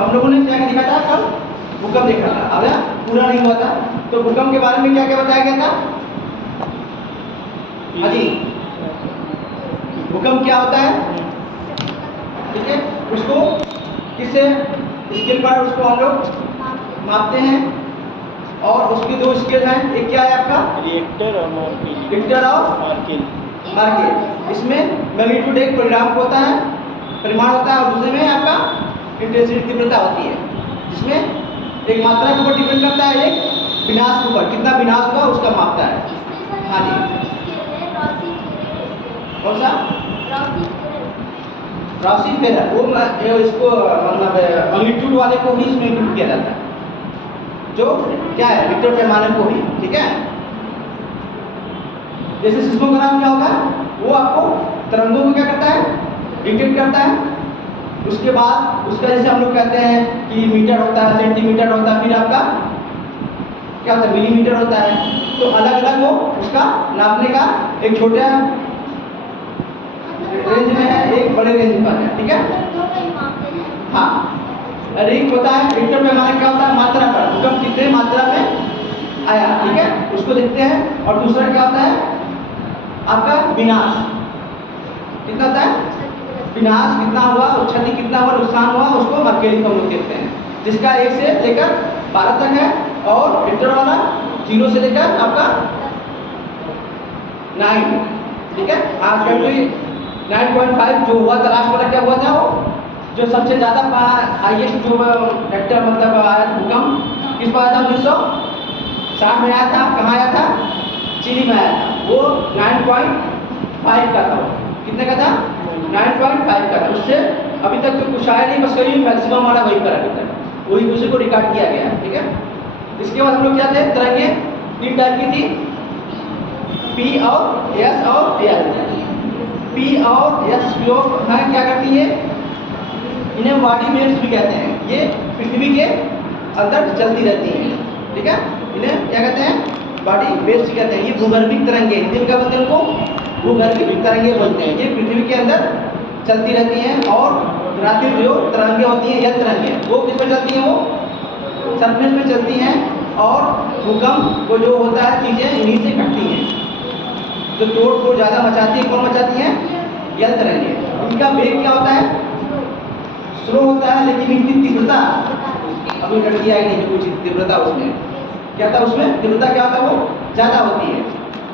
तो हम लोगों ने क्या देखा था कल? भूकंप देखा था। अब पूरा नहीं हुआ था। तो भूकंप के बारे में क्या क्या बताया गया था? हाँ जी, भूकंप क्या होता है? ठीक है, उसको किससे स्केल पर उसको हम लोग मापते हैं, और उसकी दो स्केल हैं। एक क्या है आपका? रिएक्टर और मार्केल। रिक्टर और मार्केल। मार्केल। इसमें मैग्नीट्यूड एक परिणाम होता है, परिमाण होता है, और दूसरे में आपका इंटेंसिटी तीव्रता होती है, जिसमें एक मात्रा के ऊपर डिपेंड करता है, एक विनाश के ऊपर, कितना विनाश हुआ उसका मापता है। हाँ जी, कौन सा? राशि फेरर, वो इसको मतलब मैग्नीट्यूड वाले को ही इसमें इंक्लूड किया जाता है, जो क्या है रिक्टर पैमाने को ही। ठीक है, जैसे सिस्मोग्राफ क्या होगा, वो आपको तरंगों को क्या करता है? डिटेक्ट करता है। उसके बाद उसका जैसे हम लोग कहते हैं कि मीटर होता है, सेंटीमीटर होता है, फिर आपका क्या होता है? मिलीमीटर होता है। तो अलग अलग वो उसका नापने का एक छोटा रेंज में है, एक बड़े रेंज पर है। ठीक है, हाँ। अरे एक होता है रिक्टर पैमाने, क्या होता है? मात्रा पर, भूकंप कितने मात्रा में आया। ठीक है, उसको देखते हैं। और दूसरा क्या होता है आपका? विनाश। कितना होता है? विनाश कितना हुआ, क्षति कितना हुआ, नुकसान हुआ, उसको मर्केली हम लोग देखते हैं, जिसका 1 से लेकर 12 तक है। और रिक्टर वाला 0 से लेकर आपका 9। ठीक है, आज कभी 9.5 जो हुआ था लास्ट वाला, क्या हुआ था वो? जो सबसे ज्यादा हाईएस्ट जो रिक्टर मतलब आया भूकंप किस पर आया था? 1960 में आया था। कहाँ आया था? चिली में आया था। वो 9.5 का था। कितने का था? 9.5 का था। उससे अभी तक जो कुछ आया नहीं, बस करीब मैक्सिमम वाला वही पर अभी तक, वही उसी को रिकॉर्ड किया गया है। ठीक है, इसके बाद हम लोग क्या थे? तरंगे 3 टाइप की थी, पी और एस और एल। पी और एस लोग हैं क्या करती है? इन्हें बॉडी वेव्स भी कहते हैं। ये पृथ्वी के अंदर चलती रहती हैं। ठीक है, इन्हें क्या कहते हैं? बॉडी वेव्स कहते हैं। ये भूगर्भिक तरंगे, हिंदी में क्या बोलते हैं उनको? भूगर्भिक तरंगे बोलते हैं। ये पृथ्वी के अंदर चलती रहती हैं। और रात्रि जो तरंगे होती हैं, यह तरंगे वो किस पर चलती हैं? वो सरफेस में चलती हैं। और भूकंप को जो होता है चीजें इन्हीं से घटती हैं। जो तोड़ फोड़ ज्यादा मचाती है, कौन मचाती है? यह तरंगे। इनका वेग क्या होता है? स्लो होता है, लेकिन इनकी तीव्रता अभी घट गया ही नहीं। जो कुछ तीव्रता उसमें क्या था? उसमें तीव्रता क्या होता है? वो ज्यादा होती है।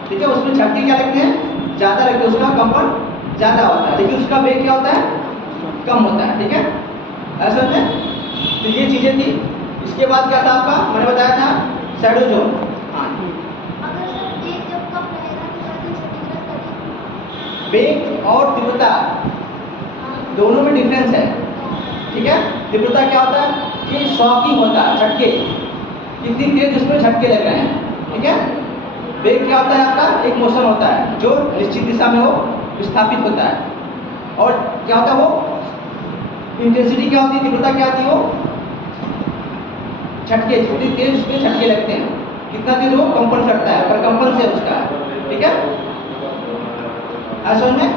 ठीक है, उसमें झटके क्या लगते हैं? ज्यादा लगते हैं, उसका कंपन ज्यादा होता है, लेकिन उसका वेग क्या होता है? कम होता है। ठीक है, ऐसा में तो ये चीजें थी। इसके बाद क्या था आपका? मैंने बताया था शैडो जोन। हाँ, वेग और तीव्रता दोनों में डिफरेंस है। ठीक है, तीव्रता क्या होता है? कि शॉकिंग होता है, झटके, कितनी तेज उसमें झटके लग रहे हैं। ठीक है, वेग क्या होता है? आपका एक मोशन होता है जो निश्चित दिशा में वो विस्थापित होता है। और क्या होता है? वो इंटेंसिटी क्या होती है? तीव्रता क्या होती है? वो झटके, जितनी तेज उसमें झटके लगते हैं, कितना तेज वो कंपन करता है, प्रकंपन से उसका। ठीक है, ऐसा में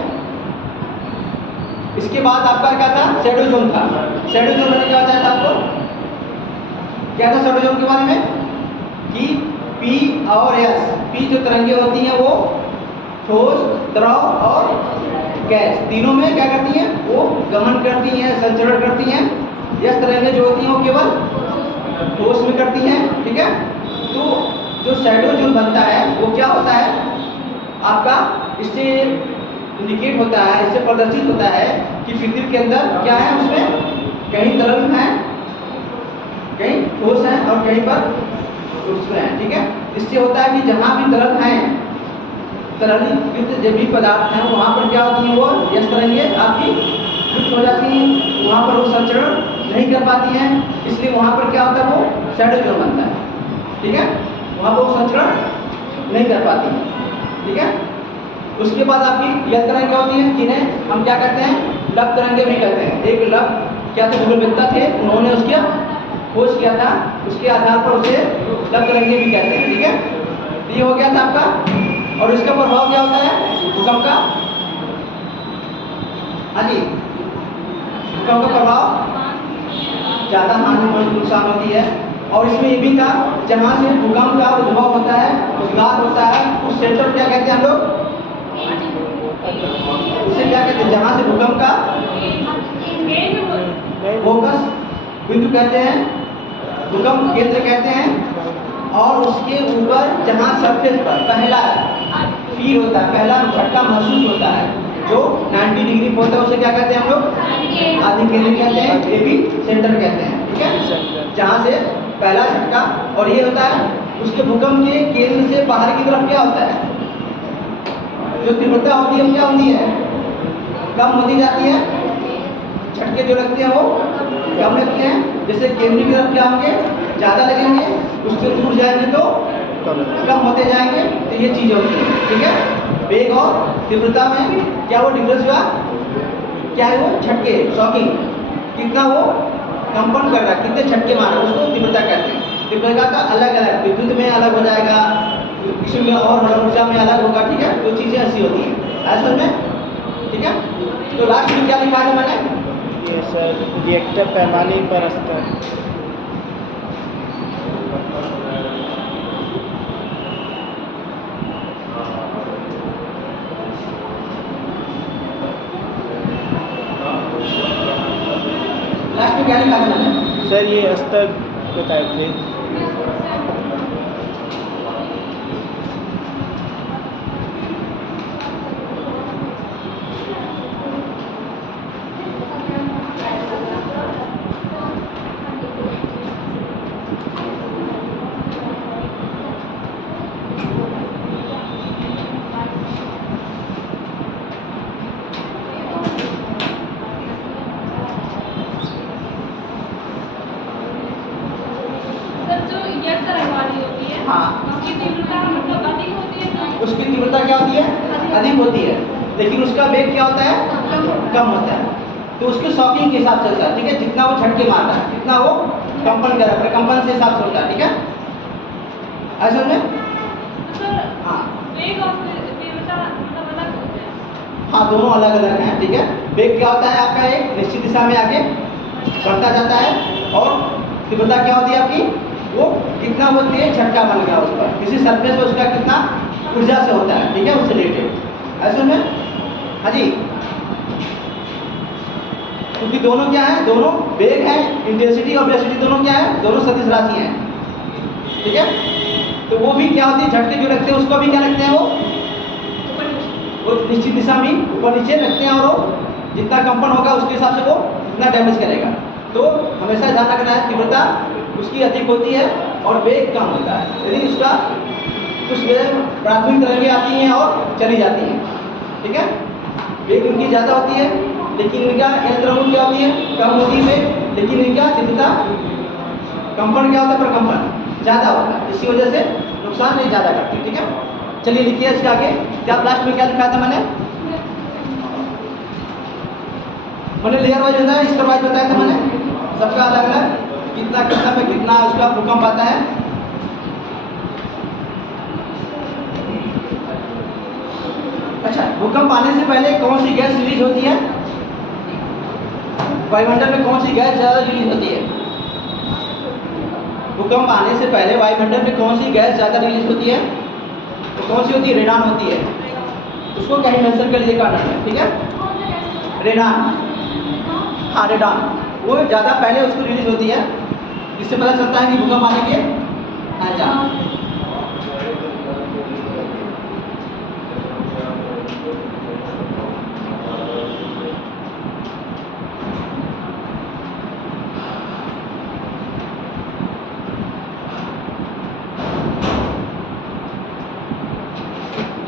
इसके बाद आपका क्या था? शैडो जोन था। शैडो जोन मैंने क्या बताया था आपको? क्या था शैडो जोन के बारे में? कि पी और एस, पी जो तरंगे होती हैं वो ठोस, द्रव और गैस तीनों में क्या करती हैं? वो गमन करती हैं, संचरण करती हैं। एस तरंगे जो होती हैं वो केवल ठोस में करती हैं। ठीक है, तो जो शैडो जोन बनता है वो क्या होता है आपका? इससे इंडिकेट होता है, इससे प्रदर्शित होता है कि पृथ्वी के अंदर क्या है? उसमें कहीं तरल है, कहीं ठोस है, और कहीं पर उसमें है। ठीक है, इससे होता है कि जहां भी तरल है, तरलीकृत जो भी पदार्थ हैं, वहां पर क्या होती है? वो यस तरंगे आपकी लुप्त हो जाती हैं, वहां पर वो संचरण नहीं कर पाती हैं। इसलिए वहां पर क्या होता है? वो शैडो जोन बनता है। ठीक है, वहां पर वो संचरण नहीं कर पाती है। ठीक है, उसके बाद आपकी यह तरंगे होती हैं, जिन्हें हम क्या कहते हैं? लब तरंगे भी कहते हैं। एक लब क्या थे? भूगोलवेत्ता थे, उन्होंने उसका खोज किया था, उसके आधार पर उसे लब तरंगे भी कहते हैं। ठीक है, ये हो गया था आपका। और इसका प्रभाव क्या होता है भूकंप का? हाँ जी, भूकंप का प्रभाव ज़्यादा हानि नुकसान होती है। और इसमें ये भी था जहाँ से भूकंप का उद्भव होता है, उद्गार होता है, उस सेंटर क्या कहते हैं हम लोग, उसे क्या कहते हैं, जहाँ से भूकंप का फोकस बिंदु कहते हैं, भूकंप केंद्र कहते हैं। और उसके ऊपर जहाँ सरफेस पर पहला फील होता है, पहला झटका महसूस होता है जो 90 डिग्री होता है, उसे क्या कहते हैं हम लोग, आदि केंद्र कहते हैं, एपी सेंटर कहते हैं। ठीक है, जहाँ से पहला झटका, और ये होता है उसके भूकंप के केंद्र से बाहर की तरफ क्या होता है, जो तीव्रता होती है क्या होती है, कम होती जाती है, झटके जो लगते हैं वो कम लगते हैं। जैसे केंद्र की तरफ क्या होंगे, ज़्यादा लगेंगे, उससे दूर जाएंगे तो कम होते जाएंगे। तो ये चीज़ होती है। ठीक है, वेग और तीव्रता में क्या वो डिफरेंस हुआ, क्या है वो झटके, शॉकिंग, कितना वो कंपन कर रहा है, कितने झटके मार रहा है, उसको तीव्रता कहते हैं। तीव्रता का अलग अलग, विद्युत में अलग हो जाएगा, इसमें और ऊर्जा में अलग होगा। ठीक है, तो चीज़ें ऐसी होती हैं असल में। ठीक है, तो लास्ट में क्या लिखा है मैंने, ये सर रिएक्टर पैमाने पर स्तर। लास्ट में क्या लिखा है मैंने, सर ये स्तर बताए थे। उसकी तीव्रता क्या होती है, अधिक होती है, लेकिन उसका वेग क्या होता है, कम होता है। तो उसके शॉकिंग के हिसाब से चलता है। ठीक है, जितना वो झटके मारता है, जितना वो कंपन कर रहा है, प्रकंपन से हिसाब से होता है। ठीक है, ऐसा में हाँ हाँ, दोनों अलग अलग हैं। ठीक है, वेग क्या होता है आपका, एक निश्चित दिशा में आगे बढ़ता जाता है, और तीव्रता क्या होती है आपकी, वो कितना वो तेज झटका बन गया उस पर, किसी सरफेस पर उसका कितना ऊर्जा से होता है। ठीक है, उससे रिलेटेड ऐसे में। हाँ जी, क्योंकि दोनों क्या है, दोनों वेग है, इंटेंसिटी और वेलोसिटी दोनों क्या है, दोनों सदिश राशि हैं। ठीक है, तो वो भी क्या होती है, झटके जो लगते हैं उसको भी क्या लगते हैं, वो निश्चित दिशा में ऊपर नीचे लगते हैं, और वो जितना कंपन होगा उसके हिसाब से वो उतना डैमेज करेगा। तो हमेशा ध्यान रखना है, तीव्रता उसकी अधिक होती है और वेग कम होता है। यदि उसका कुछ प्राथमिक तरंगें आती हैं और चली जाती हैं। ठीक है, वेग इनकी ज़्यादा होती है, लेकिन इनका यंत्रमूल क्या होती है, कम होती है, लेकिन इनका तीव्रता, कंपन क्या होता है, प्रकंपन ज़्यादा होता है, इसी वजह से नुकसान नहीं ज़्यादा करते। ठीक है, चलिए लिखिए इसके आगे, क्या लास्ट में क्या लिखा था मैंने लेयर वाइज होता है, स्तर वाइज बताया था मैंने, सबका अलग अलग कितना कितना पे कितना उसका भूकंप आता है। अच्छा, भूकंप आने से पहले कौन सी गैस रिलीज होती है, वायुमंडल में कौन सी गैस ज़्यादा रिलीज होती है, भूकंप आने से पहले वायुमंडल में कौन सी गैस ज़्यादा रिलीज होती है, तो कौन सी होती है, रेडान होती है। उसको कहीं मेंशन कर लीजिए कारण में। ठीक है, रेडान, हाँ रेडान, वो ज़्यादा पहले उसको रिलीज होती है, इससे पता चलता है कि भूकंप आने के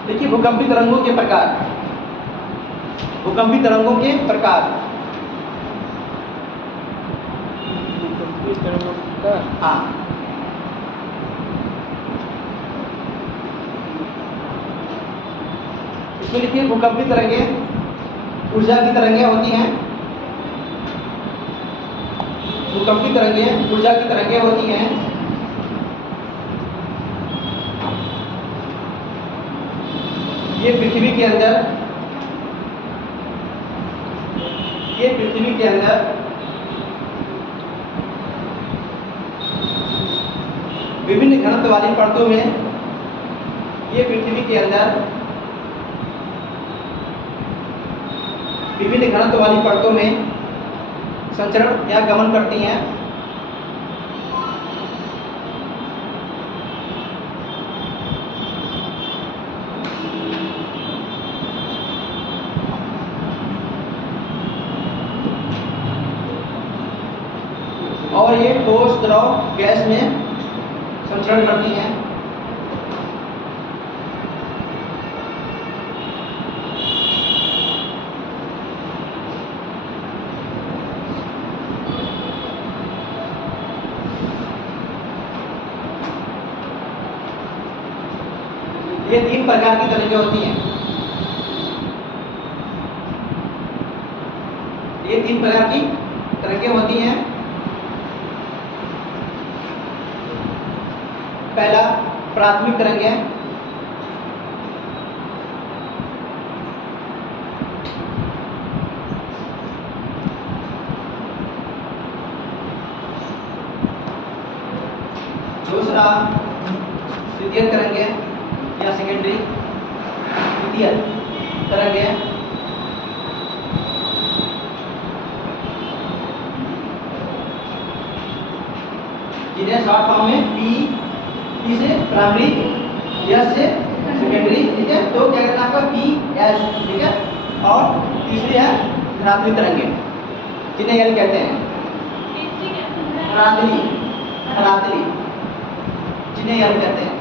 देखिए, भूकंपी तरंगों के प्रकार, भूकंपी तरंगों के प्रकार, हाँ, इसमें लिखिए भूकंपी तरंगें ऊर्जा की तरंगें होती हैं, भूकंपी तरंगें ऊर्जा की तरंगें होती हैं। ये पृथ्वी के अंदर, ये पृथ्वी के अंदर विभिन्न घनत्व वाली परतों में ये पृथ्वी के अंदर विभिन्न घनत्व वाली परतों में संचरण या गमन करती हैं। और ये ठोस, द्रव, गैस में संचरण करती हैं। ये 3 प्रकार की तरंगें होती हैं। ये 3 प्रकार की तरंगें होती हैं। पहला प्राथमिक तरंगें, दूसरा द्वितीयक तरंगें या सेकेंडरी द्वितीय तरंगें, जिन्हें शॉर्ट फॉर्म में पी से प्राइमरी, एस से सेकेंडरी, ठीक है। तो क्या कहते हैं आपका पी एस, ठीक है। और तीसरी है धरातली तरंगें, जिन्हें एल कहते हैं। धरातली, धरातली, जिन्हें एल कहते हैं।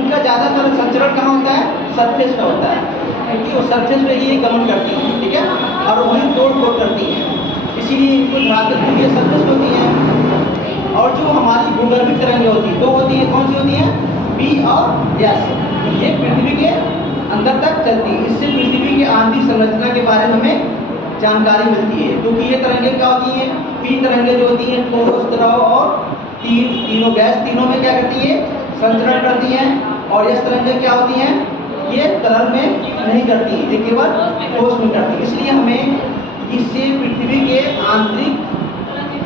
इनका ज्यादातर संचरण कहाँ होता है? सरफेस पे होता है, क्योंकि वो सरफेस पे ही गमन करती हैं, ठीक है। और वहीं तोड़ फोड़ करती हैं, इसीलिए इनको धरातल की सरफेस होती है। और जो हमारी भूगर्भिक तरंगें होती है, दो होती है, कौन सी होती है? पी और एस। ये पृथ्वी के अंदर तक चलती है। इससे पृथ्वी की आंतरिक संरचना के बारे में हमें जानकारी मिलती है, क्योंकि ये तरंगें क्या होती हैं? पी तरंगें जो होती हैं ठोस, द्रव और तीनों गैस, तीनों में क्या करती है? संचरण करती हैं। और इस तरंगें क्या होती हैं? ये तरल में नहीं करती, ये केवल ठोस में करती है। इसलिए हमें इससे पृथ्वी के आंतरिक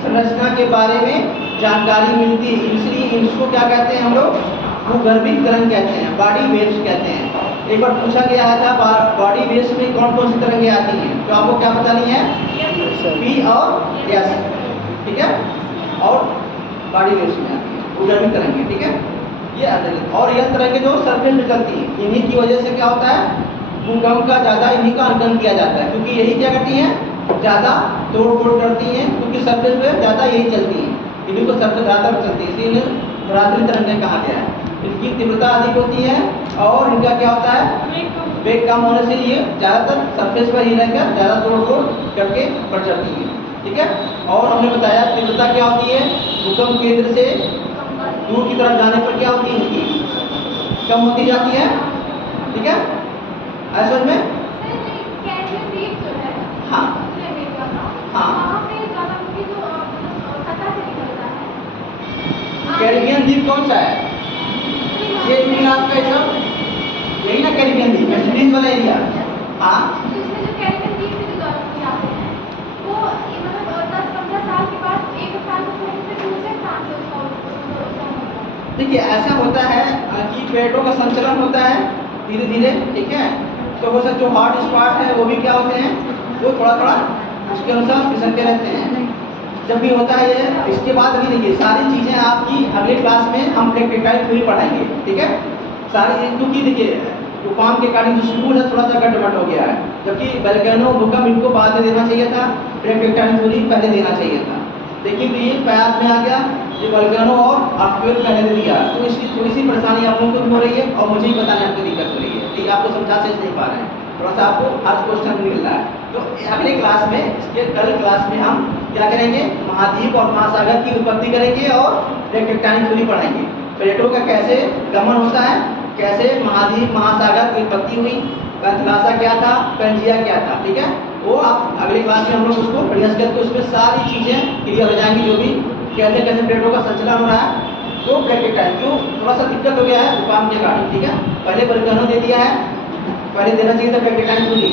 संरचना के बारे में जानकारी मिलती है। इसलिए इसको क्या कहते हैं हम लोग? भूगर्भिक तरंग कहते हैं, बॉडी वेव्स कहते हैं। एक बार पूछा गया था बॉडी वेव्स में कौन कौन सी तरंगें आती हैं, तो आपको क्या बतानी है? पी और एस, ठीक है। और बॉडी वेव्स में आती है भूगर्भिक तरंगें, ठीक है। ये और यह तरंगें जो सरफेस में चलती हैं, इन्हीं की वजह से क्या होता है? भूकंप का ज़्यादा इन्हीं का अध्ययन किया जाता है, क्योंकि यही क्या करती हैं? ज़्यादा तोड़ फोड़ करती हैं, क्योंकि सरफेस पे ज़्यादा यही चलती हैं, इन्हीं को सरफेस ज़्यादा चलती है, इसीलिए धरातली तरंगें कहा गया है। इनकी तीव्रता अधिक होती है और इनका क्या होता है? वेग कम होने से ये ज़्यादातर सरफेस पर ही रहकर ज़्यादा तोड़ फोड़ करके बढ़ जाती है, ठीक है। और हमने बताया तीव्रता क्या होती है? भूकंप केंद्र से दूर की तरफ जाने पर क्या होती है? इनकी कम होती जाती है, ठीक है। ऐसा में हाँ हाँ, कैरिबियन द्वीप कौन सा है? ये द्वीप आपका सब यही ना, कैरिबियन द्वीप, वेस्ट इंडीज वाला एरिया। हाँ, देखिए ऐसा होता है कि प्लेटों का संचलन होता है धीरे धीरे, ठीक है। तो वो सब जो हॉट स्पॉट है वो भी क्या होते हैं? वो थोड़ा थोड़ा उसके अनुसार फिसलते रहते हैं। जब भी होता है ये, इसके बाद अभी देखिए सारी चीज़ें आपकी अगले क्लास में हम टेक्निकल थ्योरी पढ़ाएंगे, ठीक है। सारी, क्योंकि देखिए तूफान के कारण जो स्कूल है थोड़ा सा गड़बड़ हो गया है, जबकि वोल्केनो, भूकंप इनको बाद में देना चाहिए था, टेक्निकल थ्योरी पहले देना चाहिए था। देखिए तो ये पैर में आ गया, ये वोल्केनो और अर्थक्वेक पहले दे दिया, तो इसकी थोड़ी सी परेशानी आप लोगों को हो रही है और मुझे ही बताने आपको दिक्कत हो रही है, ठीक है। आपको समझा से नहीं पा रहे हैं, थोड़ा सा आपको हर क्वेश्चन मिल रहा है। तो अगले क्लास में, इसके कल क्लास में हम क्या करेंगे? महाद्वीप और महासागर की उत्पत्ति करेंगे और टेक्टोनिक थ्योरी पढ़ाएंगे। प्लेटों का कैसे गमन होता है, कैसे महाद्वीप महासागर की उत्पत्ति हुई, पैंथलासा क्या था, पेंजिया क्या था, ठीक है। वो आप अगले क्लास में हम लोग उसको डिस्कस करके उसमें सारी चीज़ें क्लियर हो जाएंगी, जो भी कैसे कैसे प्लेटों का संचलन हो रहा है, तो ब्रैकेट टाइम जो थोड़ा सा दिक्कत हो गया है उपकाम के कारण, ठीक है। पहले परिगणना दे दिया है, पहले देना चाहिए था ब्रैकेट टाइम खुली,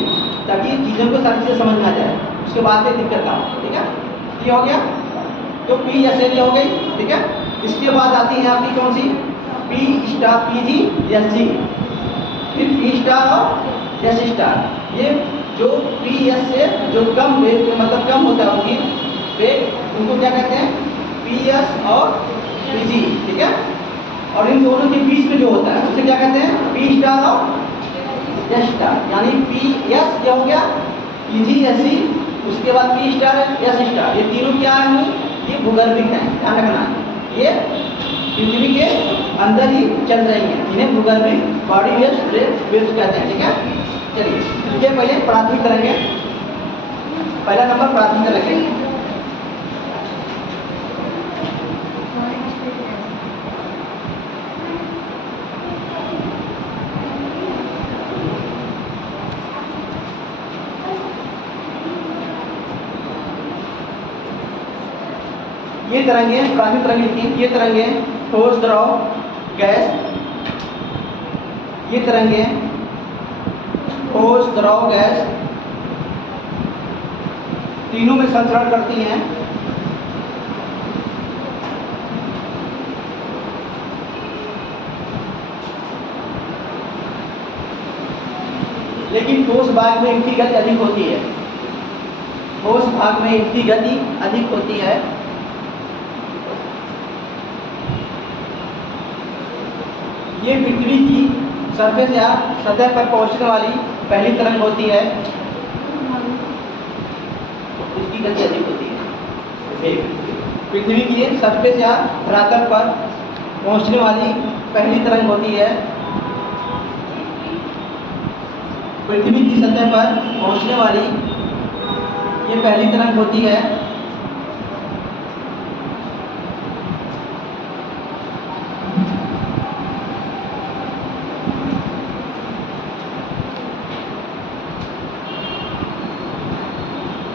ताकि चीज़ों को सारी चीज़ें समझ में आ जाए, उसके बाद में दिक्कत का, ठीक है। ये हो गया, तो पी एस एल हो गई, ठीक है। इसके बाद आती है आपकी कौन सी, P star, P G S G, फिर पी स्टार और एस स्टार। ये जो पी एस से जो कम वेग, मतलब कम होता है उनकी वेग, उनको क्या कहते हैं, पी एस और पी जी, ठीक है। और इन दोनों के बीच में जो होता है उसे क्या कहते हैं, पी स्टार और एस स्टार। यानी पी एस ये हो गया, पी जी एस सी, उसके बाद पी स्टार एस स्टार। ये तीनों क्या है, ये भूगर्भिक हैं, ध्यान रखना। ये पृथ्वी के अंदर ही चल रही हैं, इन्हें भूगर्भिक बॉडी वेव्स कहते हैं, ठीक है। चलिए ये पहले प्राथमिक तरंगे, पहला नंबर प्राथमिक तरंगे। ये तरंगे प्राथमिक तरंगे लिखी, ये तरंगे ठोस, द्रव, गैस। ये तरंगे ठोस, द्रव, गैस तीनों में संचरण करती हैं। लेकिन ठोस भाग में इनकी गति अधिक होती है, ठोस भाग में इनकी गति अधिक होती है। ये पृथ्वी की सरफेस या सतह पर पहुंचने वाली पहली तरंग होती है, इसकी गति अधिक होती है। पृथ्वी की सरफेस या धरातल पर पहुंचने वाली पहली तरंग होती है, पृथ्वी की सतह पर पहुंचने वाली ये पहली तरंग होती है।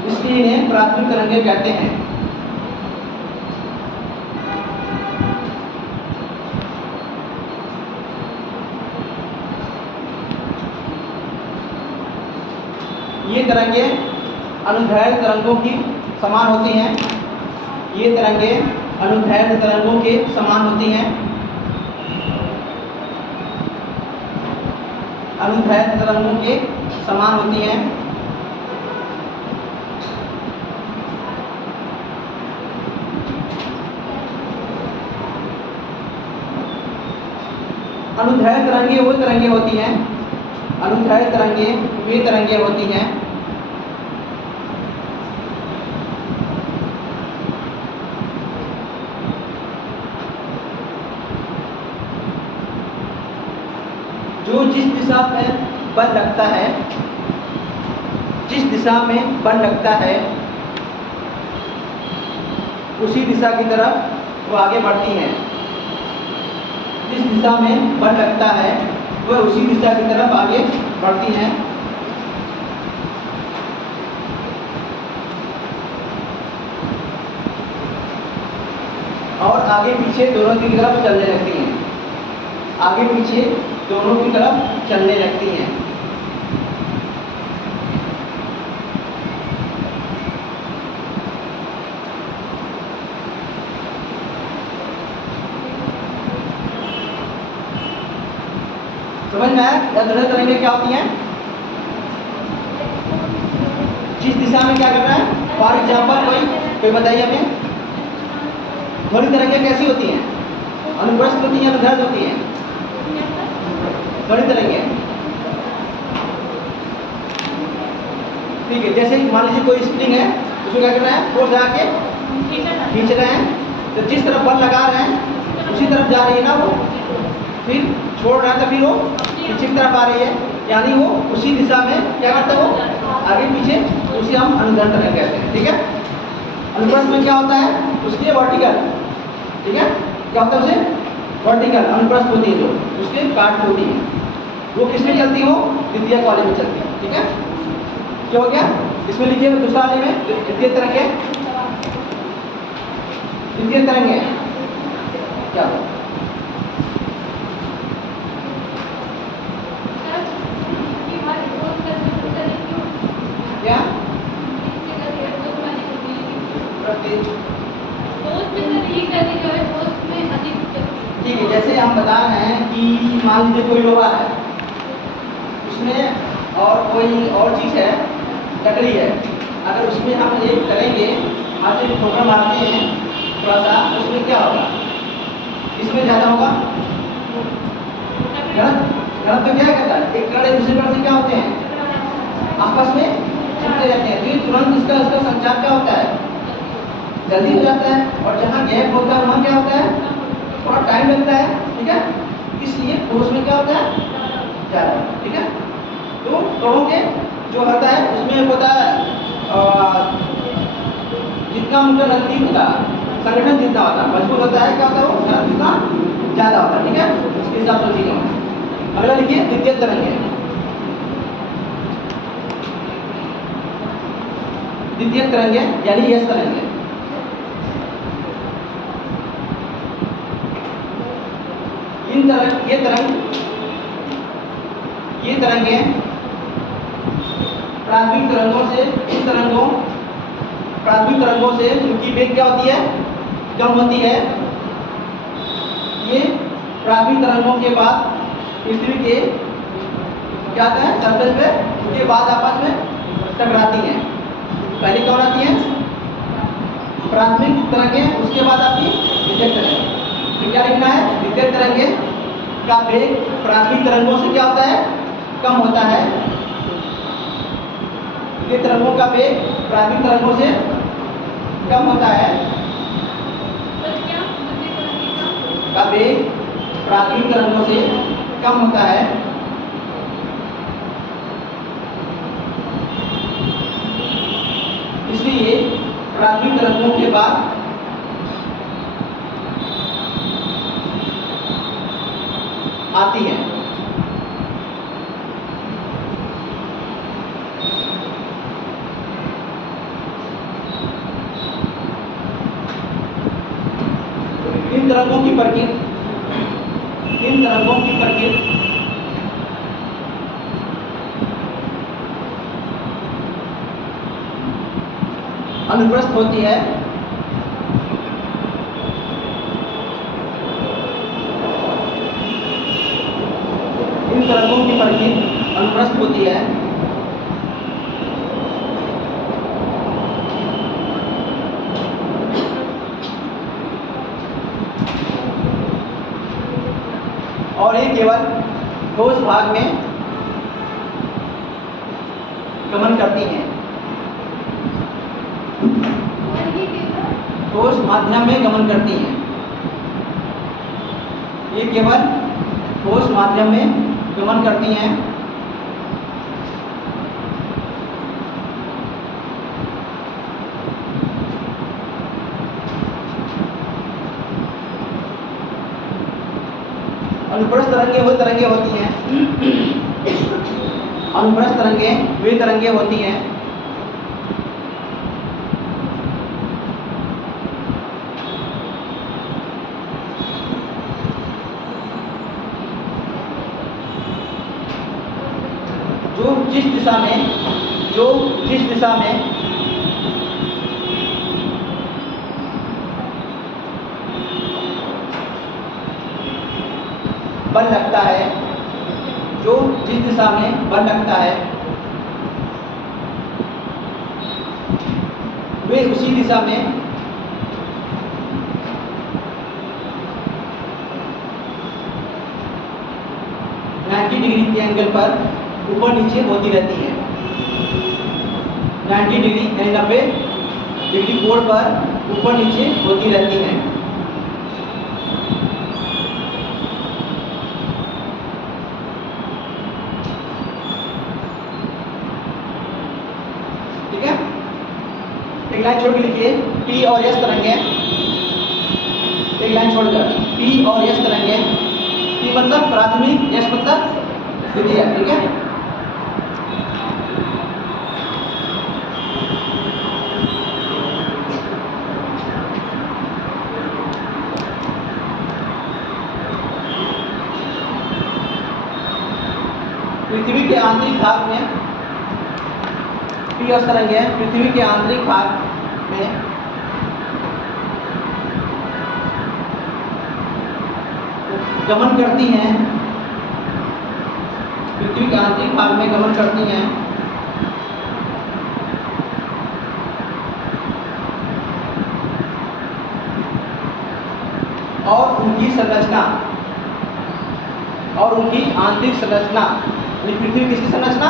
इसलिए इन्हें प्राथमिक तरंगे कहते हैं। ये तरंगे अनुदैर्घ्य तरंगों की समान होती हैं। ये तरंगे अनुदैर्घ्य तरंगों के समान होती हैं। अनुदैर्घ्य तरंगों के समान होती हैं। अनुदैर्घ्य तरंगे वो तरंगे होती हैं, अनुदैर्घ्य तरंगे वे तरंगे होती हैं जो जिस दिशा में बल लगता है, जिस दिशा में बल लगता है उसी दिशा की तरफ वो आगे बढ़ती हैं। जिस दिशा में बल लगता है वह उसी दिशा की तरफ आगे बढ़ती हैं। और आगे पीछे दोनों की तरफ चलने लगती हैं, आगे पीछे दोनों की तरफ चलने लगती हैं। समझ में आया? दोनों तरंगें क्या होती हैं? जिस दिशा में क्या कर रहा है, फॉर एग्जाम्पल कोई बताइए हमें, ध्वनि तरंगें कैसी होती हैं? अनुप्रस्थ होती हैं, अनुदैर्घ्य होती हैं? ध्वनि तरंगें, ठीक है। जैसे मान लीजिए कोई स्प्रिंग है, उसको क्या कर रहा है, फोर्स लगा के खींच रहे हैं, तो जिस तरफ बल लगा रहे हैं उसी तरफ जा रही है ना वो, फिर छोड़ रहा है तो फिर वो पीछे की तरफ आ रही है, यानी वो उसी दिशा में क्या करता है, वो आगे पीछे, उसे हम अनुदैर्घ्य तरंग कहते हैं, ठीक है। अनुप्रस्थ में क्या होता है, उसके वर्टिकल, ठीक है, क्या होता है उसे वर्टिकल अनुप्रस्थ होती है, जो उसके काट होती है, वो किस में चलती हो, द्वितीयक वाले में चलती है, ठीक है। क्या हो गया, इसमें लिखिए दूसरा वाले में द्वितीय तरंग है, द्वितीय तरंग है। क्या हुआ? क्या ठीक है, जैसे हम बता रहे हैं कि मान लीजिए कोई लोहा है, उसमें और कोई और चीज़ है, लकड़ी है, अगर उसमें हम एक करेंगे, आज एक ठोकर मारते हैं थोड़ा सा, उसमें क्या होगा? इसमें ज़्यादा होगा। गलत गलत तो क्या कहता है, एक कण एक दूसरे कण से क्या होते हैं, आपस में चिपके रहते हैं, तो ये तुरंत इसका संचार क्या होता है, जल्दी हो जाता है। और जहाँ गैप होता है वहाँ क्या होता है, थोड़ा टाइम लगता है। ठीक है, इसलिए फोर्स में क्या होता है, ज़्यादा। ठीक है, तो कणों के जो होता है उसमें होता है जितना उनका नजदीक होता है, संगठन जितना होता है मजबूत होता है, क्या होता है वो धर्म जितना ज़्यादा होता है। ठीक है, इसके हिसाब से चीज़ें हों। अगला लिखिए द्वितीय तरंगे। द्वितीय तरंगे यानी यस तरंगे। ये तरंगे प्राथमिक तरंगों से उनकी वेग क्या होती है, कम होती है। ये प्राथमिक तरंगों के बाद पृथ्वी के क्या आता है, सरफेस पे, उसके बाद आपस में टकराती हैं। पहले कौन आती है, प्राथमिक तरंगे, उसके बाद आपकी द्वितीयक तरंगे। तो क्या लिखना है, द्वितीयक तरंगे का वेग प्राथमिक तरंगों से क्या होता है, कम होता है। द्वितीयक तरंगों का वेग प्राथमिक तरंगों से कम होता है। का वेग प्राथमिक तरंगों से कम होता है। इसलिए प्राथमिक तरंगों के बाद आती है। इन तरंगों की प्रकृति अनुप्रस्थ होती है। इन तरंगों की प्रकृति अनुप्रस्थ होती है। और ये केवल ठोस भाग में गमन करती हैं, ठोस माध्यम में गमन करती हैं। ये केवल ठोस माध्यम में गमन करती हैं। अनुप्रस्थ तरंगे वो तरंगे होती हैं, अनुप्रस्थ तरंगे वे तरंगे होती हैं जो जिस दिशा में बल लगता है, जो जिस दिशा में बल लगता है वे उसी दिशा में नाइन्टी डिग्री के एंगल पर ऊपर नीचे होती रहती है। 90 डिग्री यानी 90 डिग्री कोण पर ऊपर नीचे होती रहती हैं। ठीक है, एक लाइन छोड़ के लिखिए पी और एस तरंगे। एक लाइन छोड़कर पी और एस तरंगे। पी मतलब प्राथमिक, एस मतलब द्वितीय। ठीक है, पृथ्वी के आंतरिक भाग में पी और तरंगें पृथ्वी के आंतरिक भाग में गमन करती हैं, पृथ्वी के आंतरिक भाग में गमन करती हैं और उनकी संरचना और उनकी आंतरिक संरचना, पृथ्वी किसकी संरचना,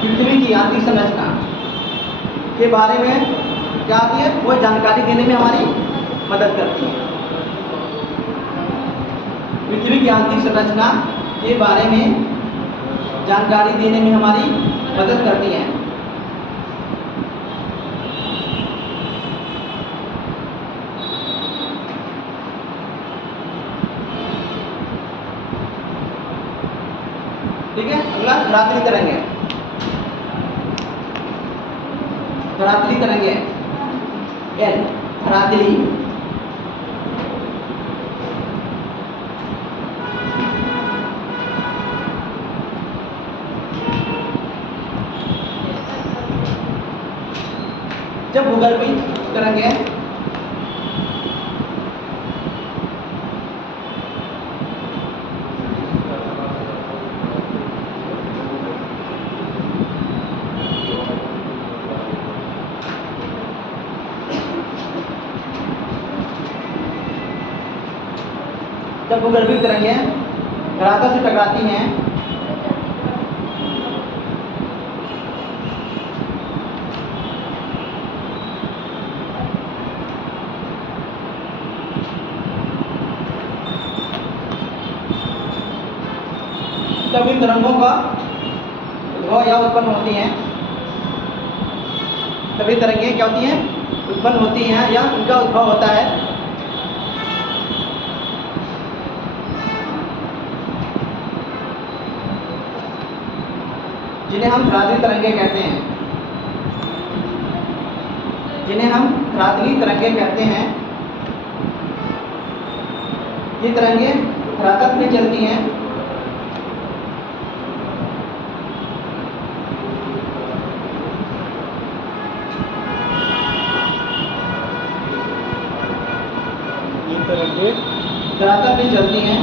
पृथ्वी की आंतरिक संरचना के बारे में क्या आती है, वो जानकारी देने में हमारी मदद करती है। पृथ्वी की आंतरिक संरचना के बारे में जानकारी देने में हमारी मदद करती है। ठीक है, अगला धरातली तरंगें। धरातली तरंगें एल धरातली जब भूगर्भीय तरंगें भूगर्भीय तरंगें धरातल से टकराती हैं तब इन तरंगों का उद्भव या उत्पन्न होती हैं, तभी तरंगें क्या होती हैं, उत्पन्न होती हैं या उनका उद्भव होता है। जिन्हें हम धरातली तरंगें कहते हैं, जिन्हें हम धरातली तरंगें कहते हैं। ये तरंगें धरातल में चलती हैं धरातल में चलती हैं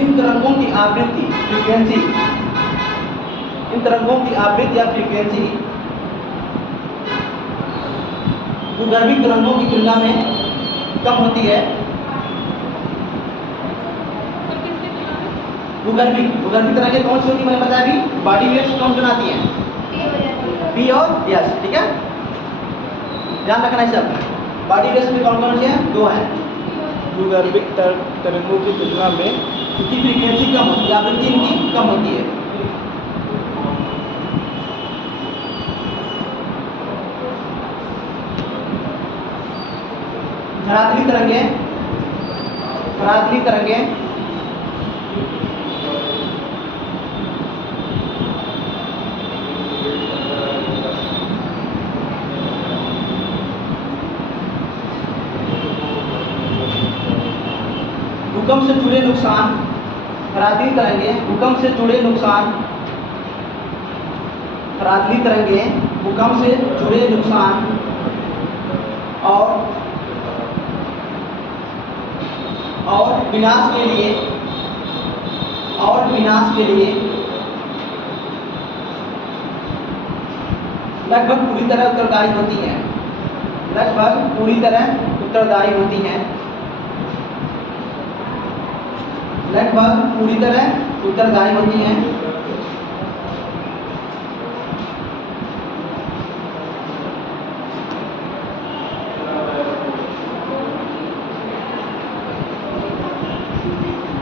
इन तरंगों की आवृत्ति फ्रीक्वेंसी, इन तरंगों की आवृत्ति या फ्रीक्वेंसी भूगर्भीय तरंगों की तुलना में कम होती है। भूगर्भीय तरंगें कौन सी होती है, मैंने बताया अभी, बॉडी वेव्स कौन सुनाती हैं, पी और एस। ठीक है, ध्यान रखना है सब। बॉडी वेव्स में कौन कौन से हैं, दो हैं। भूगर्भीय तरंगों की तुलना में इनकी फ्रीक्वेंसी कम होती है, आवृत्ति इनकी कम होती है। धरातली तरंगें, धरातली तरंगें भूकंप से जुड़े नुकसान, धरातली तरंगें भूकंप से जुड़े नुकसान, धरातली तरंगें भूकंप से जुड़े नुकसान और विनाश के लिए लगभग पूरी तरह उत्तरदायी होती हैं, लगभग पूरी तरह उत्तरदायी होती हैं, लगभग पूरी तरह उत्तरदायी होती हैं।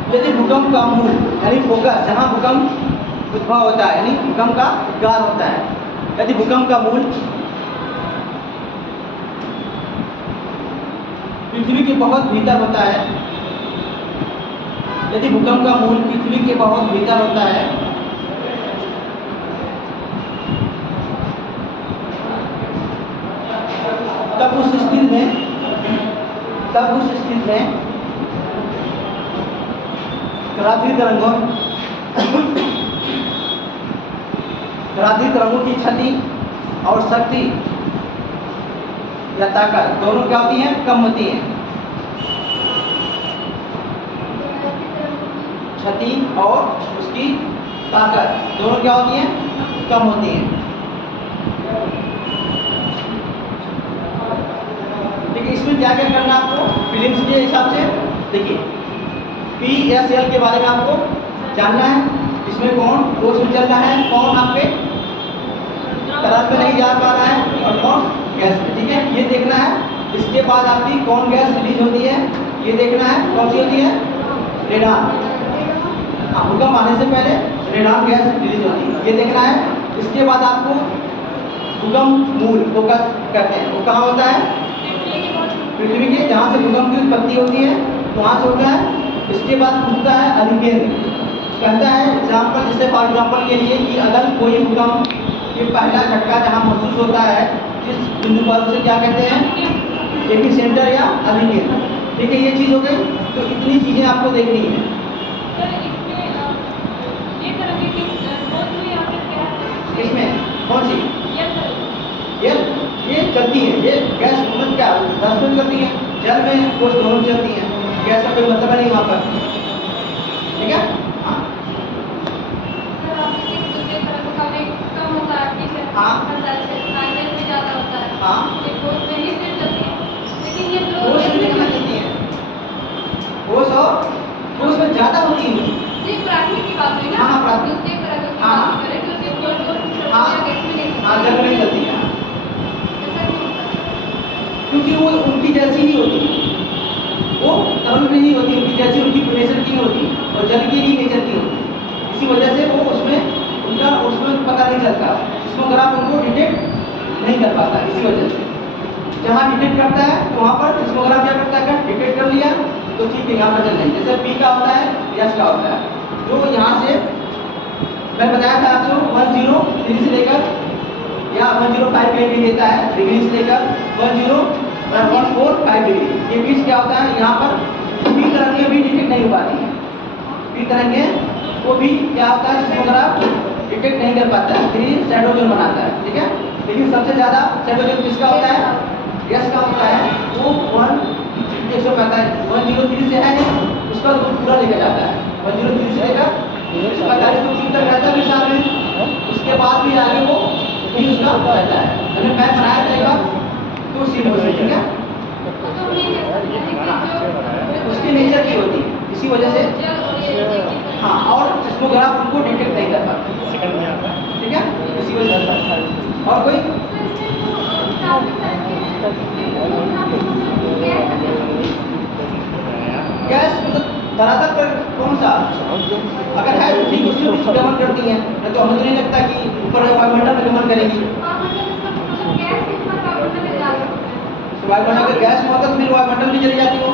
यदि भूकंप का मूल यानी फोकस, जहां भूकंप उद्भव होता है यानी भूकंप का उद्गार होता है, यदि भूकंप का मूल पृथ्वी के बहुत भीतर होता है, यदि भूकंप का मूल पृथ्वी के बहुत भीतर होता है तब इसमें रात्रि तरंगों रात्रि तरंगों की क्षति और शक्ति या ताकत दोनों क्या होती हैं? कम होती हैं। क्षति और उसकी ताकत दोनों क्या होती हैं? कम होती हैं। देखिए इसमें क्या क्या करना है आपको फिल्म्स के हिसाब से। देखिए PSL के बारे में आपको जानना है। इसमें कौन कोर्स में चल रहा है, कौन आपके तरल पे नहीं जा पा रहा है और कौन गैस पे, ठीक है, ये देखना है। इसके बाद आपकी कौन गैस रिलीज होती है ये देखना है। कौन सी होती है? रेडान। हाँ, भूकंप आने से पहले रेडान गैस रिलीज होती है, ये देखना है। इसके बाद आपको भूकंप मूल फोकस करते हैं। वो कहाँ होता है? पृथ्वी के जहाँ से भूकंप की उत्पत्ति होती है वहाँ से होता है। इसके बाद पूछता है अधिकेंद्र। कहता है एग्जाम्पल, जैसे फॉर एग्जाम्पल के लिए कि अगर कोई भूकंप ये पहला झटका जहाँ महसूस होता है जिस बिंदु पर उसे क्या कहते हैं? एपिसेंटर या अधिकेंद्र। ठीक है, ये चीज़ हो गई। तो इतनी चीज़ें आपको देखनी है। इसमें कौन सी? ये चलती है, ये गैस मतलब क्या 10 मिनट चलती है। जल में कुछ दोनों चलती हैं, गैस का कोई मतलब नहीं वहाँ पर। ठीक है, हाँ हाँ हाँ, ठोस में कितना चलती है? ठोस और ठोस में ज़्यादा होती है। हाँ हाँ, प्राथमिक हाँ हाँ, जल में नहीं चलती है क्योंकि वो उनकी जैसी नहीं होती, वो तरल में नहीं होती, उनकी जैसी उनकी प्रेशर की नहीं होती और जल की ही नेचर की होती। इसी वजह से वो उसमें पता नहीं चलता, सिस्मोग्राफ उनको डिटेक्ट नहीं कर पाता। इसी वजह से जहाँ डिटेक्ट करता है तो वहाँ पर सिस्मोग्राफ क्या करता है? डिटेक्ट कर लिया तो ठीक है, यहाँ पर चल रही। जैसे P का होता है, S का होता है। जो यहाँ से मैं बताया था आपको 103 से लेकर या 105 डिग्री देता है, डिग्री से लेकर 145 डिग्री ये बीच क्या होता है? यहाँ पर P तरंगें भी डिटेक्ट नहीं हो पाती हैं। P तरंगें वो भी क्या होता है? सिस्मोग्राफ डिटेक्ट नहीं कर पाता है, फिर शैडो जोन बनाता है। ठीक है, लेकिन सबसे ज़्यादा शैडो जोन किसका होता है? गैस का होता है। वो 103 से है नहीं, उसका पूरा लेकर जाता है 103 से लेकर 45 तक रहता है साल में। उसके बाद भी आगे वो भी उसका रहता है। मैंने मैप बनाया जाएगा तो सीट हो ठीक है, उसकी नेचर की होती है। इसी वजह से हाँ, और सिस्मोग्राफ उनको डिटेक्ट नहीं कर पाता। ठीक है, इसी वजह से। और कोई गैस मतलब धरातल पर कौन सा अगर है तो ठीक, उसमें कुछ गमन करती हैं, नहीं तो हमें तो नहीं लगता कि ऊपर वायुमंडल में गमन करेगी। वायुमंडल अगर गैस में होता तो फिर वायुमंडल में चली जाती हो।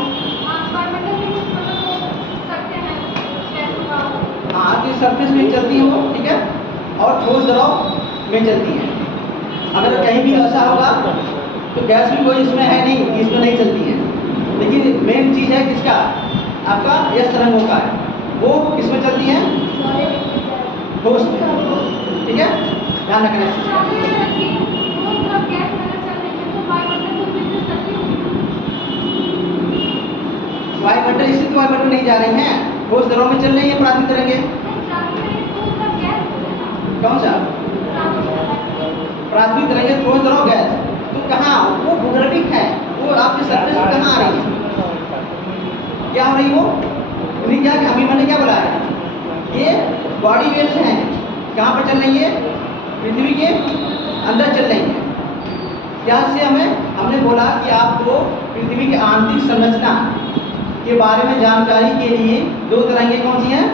हाँ, तो सरफेस में चलती है वो, ठीक है, और ठोस द्रव में चलती है। अगर कहीं भी ऐसा होगा तो गैस भी कोई इसमें है नहीं कि इसमें नहीं चलती है। लेकिन मेन चीज़ है किसका? आपका यस तरंगों का है, वो किसमें चलती है? ठोस में। ठीक है, ध्यान रखना। वायुमंडल इससे तो वायुमंडल नहीं जा रही हैं, ठोस द्रव में चल रही है प्राथमिक तरंगें। कौन सा? प्राथमिक तरंगें ठोस द्रव गैस। तो कहाँ वो भूगर्भिक है, वो आपके सरफेस पर कहाँ आ रही है? क्या हो रही वो? उन्हें क्या हमें मैंने क्या बोला है? ये बॉडी वेव्स हैं, कहाँ पर चल रही है? पृथ्वी के अंदर चल रही है। क्या से हमने बोला कि आपको पृथ्वी की आंतरिक संरचना के बारे में जानकारी के लिए दो तरंगें कौन सी हैं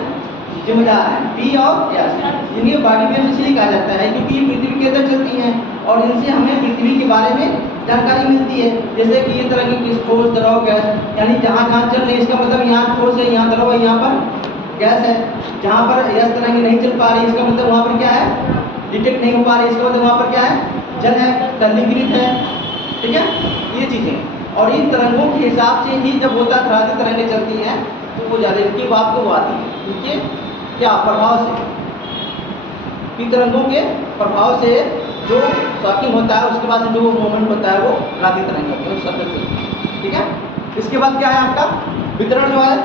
जिम्मेदार हैं, P और S। इन्हें बॉडी वेव्स इसलिए कहा जाता है क्योंकि ये पृथ्वी के अंदर चलती हैं और इनसे हमें पृथ्वी के बारे में जानकारी मिलती है। जैसे कि ये तरह की ठोस द्रव गैस, यानी जहाँ जहाँ चल रही है इसका मतलब यहाँ ठोस है, यहाँ द्रव है, यहाँ पर गैस है। जहाँ पर इस तरह की नहीं चल पा रही इसका मतलब वहाँ पर क्या है? डिटेक्ट नहीं हो पा रही, इसका मतलब वहाँ पर क्या है? जल है, तलीकृत है। ठीक है, ये चीज़ें और इन तरंगों के हिसाब से ही जब होता धरातल तरंगें चलती हैं तो वो ज़्यादा इनकी बात को वो आती है, इनके क्या प्रभाव से, पी तरंगों के प्रभाव से जो शॉकिंग होता है उसके बाद जो मूवमेंट होता है वो धरातल तरंग होता है शब्द। ठीक है, इसके बाद क्या है आपका वितरण जो है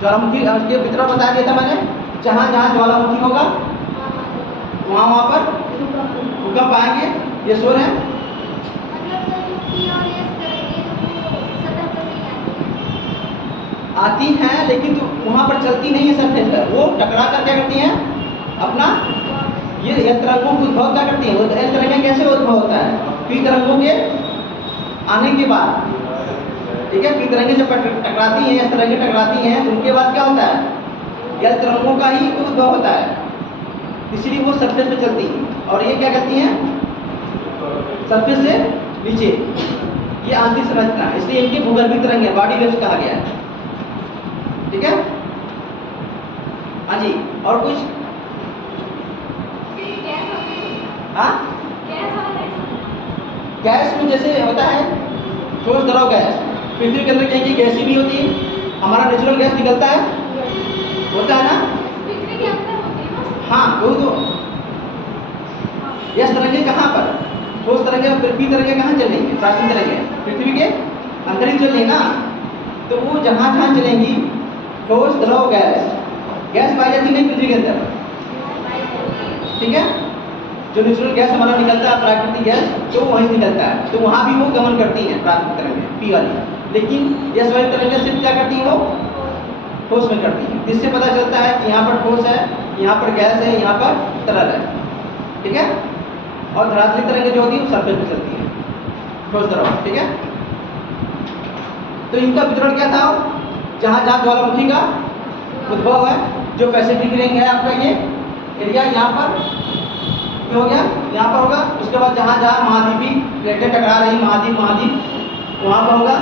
ज्वालामुखी के वितरण बता दिया था मैंने, जहाँ जहाँ ज्वालामुखी होगा वहाँ वहाँ पर भूकंप आएंगे, ये शोर है। आती हैं लेकिन तो वहाँ पर चलती नहीं है सरफेस पर, वो टकरा कर क्या करती हैं अपना ये तरंगों को उद्भव क्या करती है, वो तरंगें कैसे उद्भव होता है पी तरंगों के आने के बाद। ठीक है, पी तरंगें जब टकराती हैं, एस तरंगें टकराती हैं, उनके बाद क्या होता है एल तरंगों का ही उद्भव होता है, इसलिए वो सरफेस पे चलती है। और ये क्या करती हैं सरफेस से नीचे, ये आंतरिक संरचना है, इसलिए इनकी भूगर्भीय तरंगें बॉडी वेव्स कहा गया है। ठीक है, हाँ जी, और कुछ? हाँ, गैस में जैसे होता है ठोस द्रव गैस, पृथ्वी के अंदर कहीं गैसी भी होती है, हमारा नेचुरल गैस निकलता है, होता है ना? हाँ, वो तो यह तरंगें कहाँ पर ठोस तरंगें, पृथ्वी तरंगें कहाँ चलेंगी, प्राचीन तरंगें पृथ्वी के अंदर ही चलेंगी ना, तो वो जहाँ जहाँ चलेंगी ठोस द्रव गैस, गैस पाई जाती नहीं पृथ्वी के अंदर। ठीक है, जो नेचुरल गैस हमारा निकलता है प्राकृतिक गैस, तो वहीं निकलता है, तो वहाँ भी वो गमन करती है प्राकृतिक तरंगें पी वाली, लेकिन यह वाली तरंगें सिर्फ क्या करती हैं वो ठोस में करती है, जिससे पता चलता है कि यहाँ पर ठोस है, यहाँ पर गैस है, यहाँ पर तरल है। ठीक है, और धरातली तरंगें जो होती है वो सरफेस पे चलती है ठोस द्रव। ठीक है, तो इनका वितरण क्या था, जहाँ जहाँ ज्वालामुखी का उद्भव है, जो पैसिफिक रिंग है आपका ये एरिया, यहाँ पर क्या हो गया, यहाँ पर होगा, उसके बाद जहाँ जहाँ महाद्वीपी प्लेटें टकरा रही महाद्वीप वहाँ पर होगा।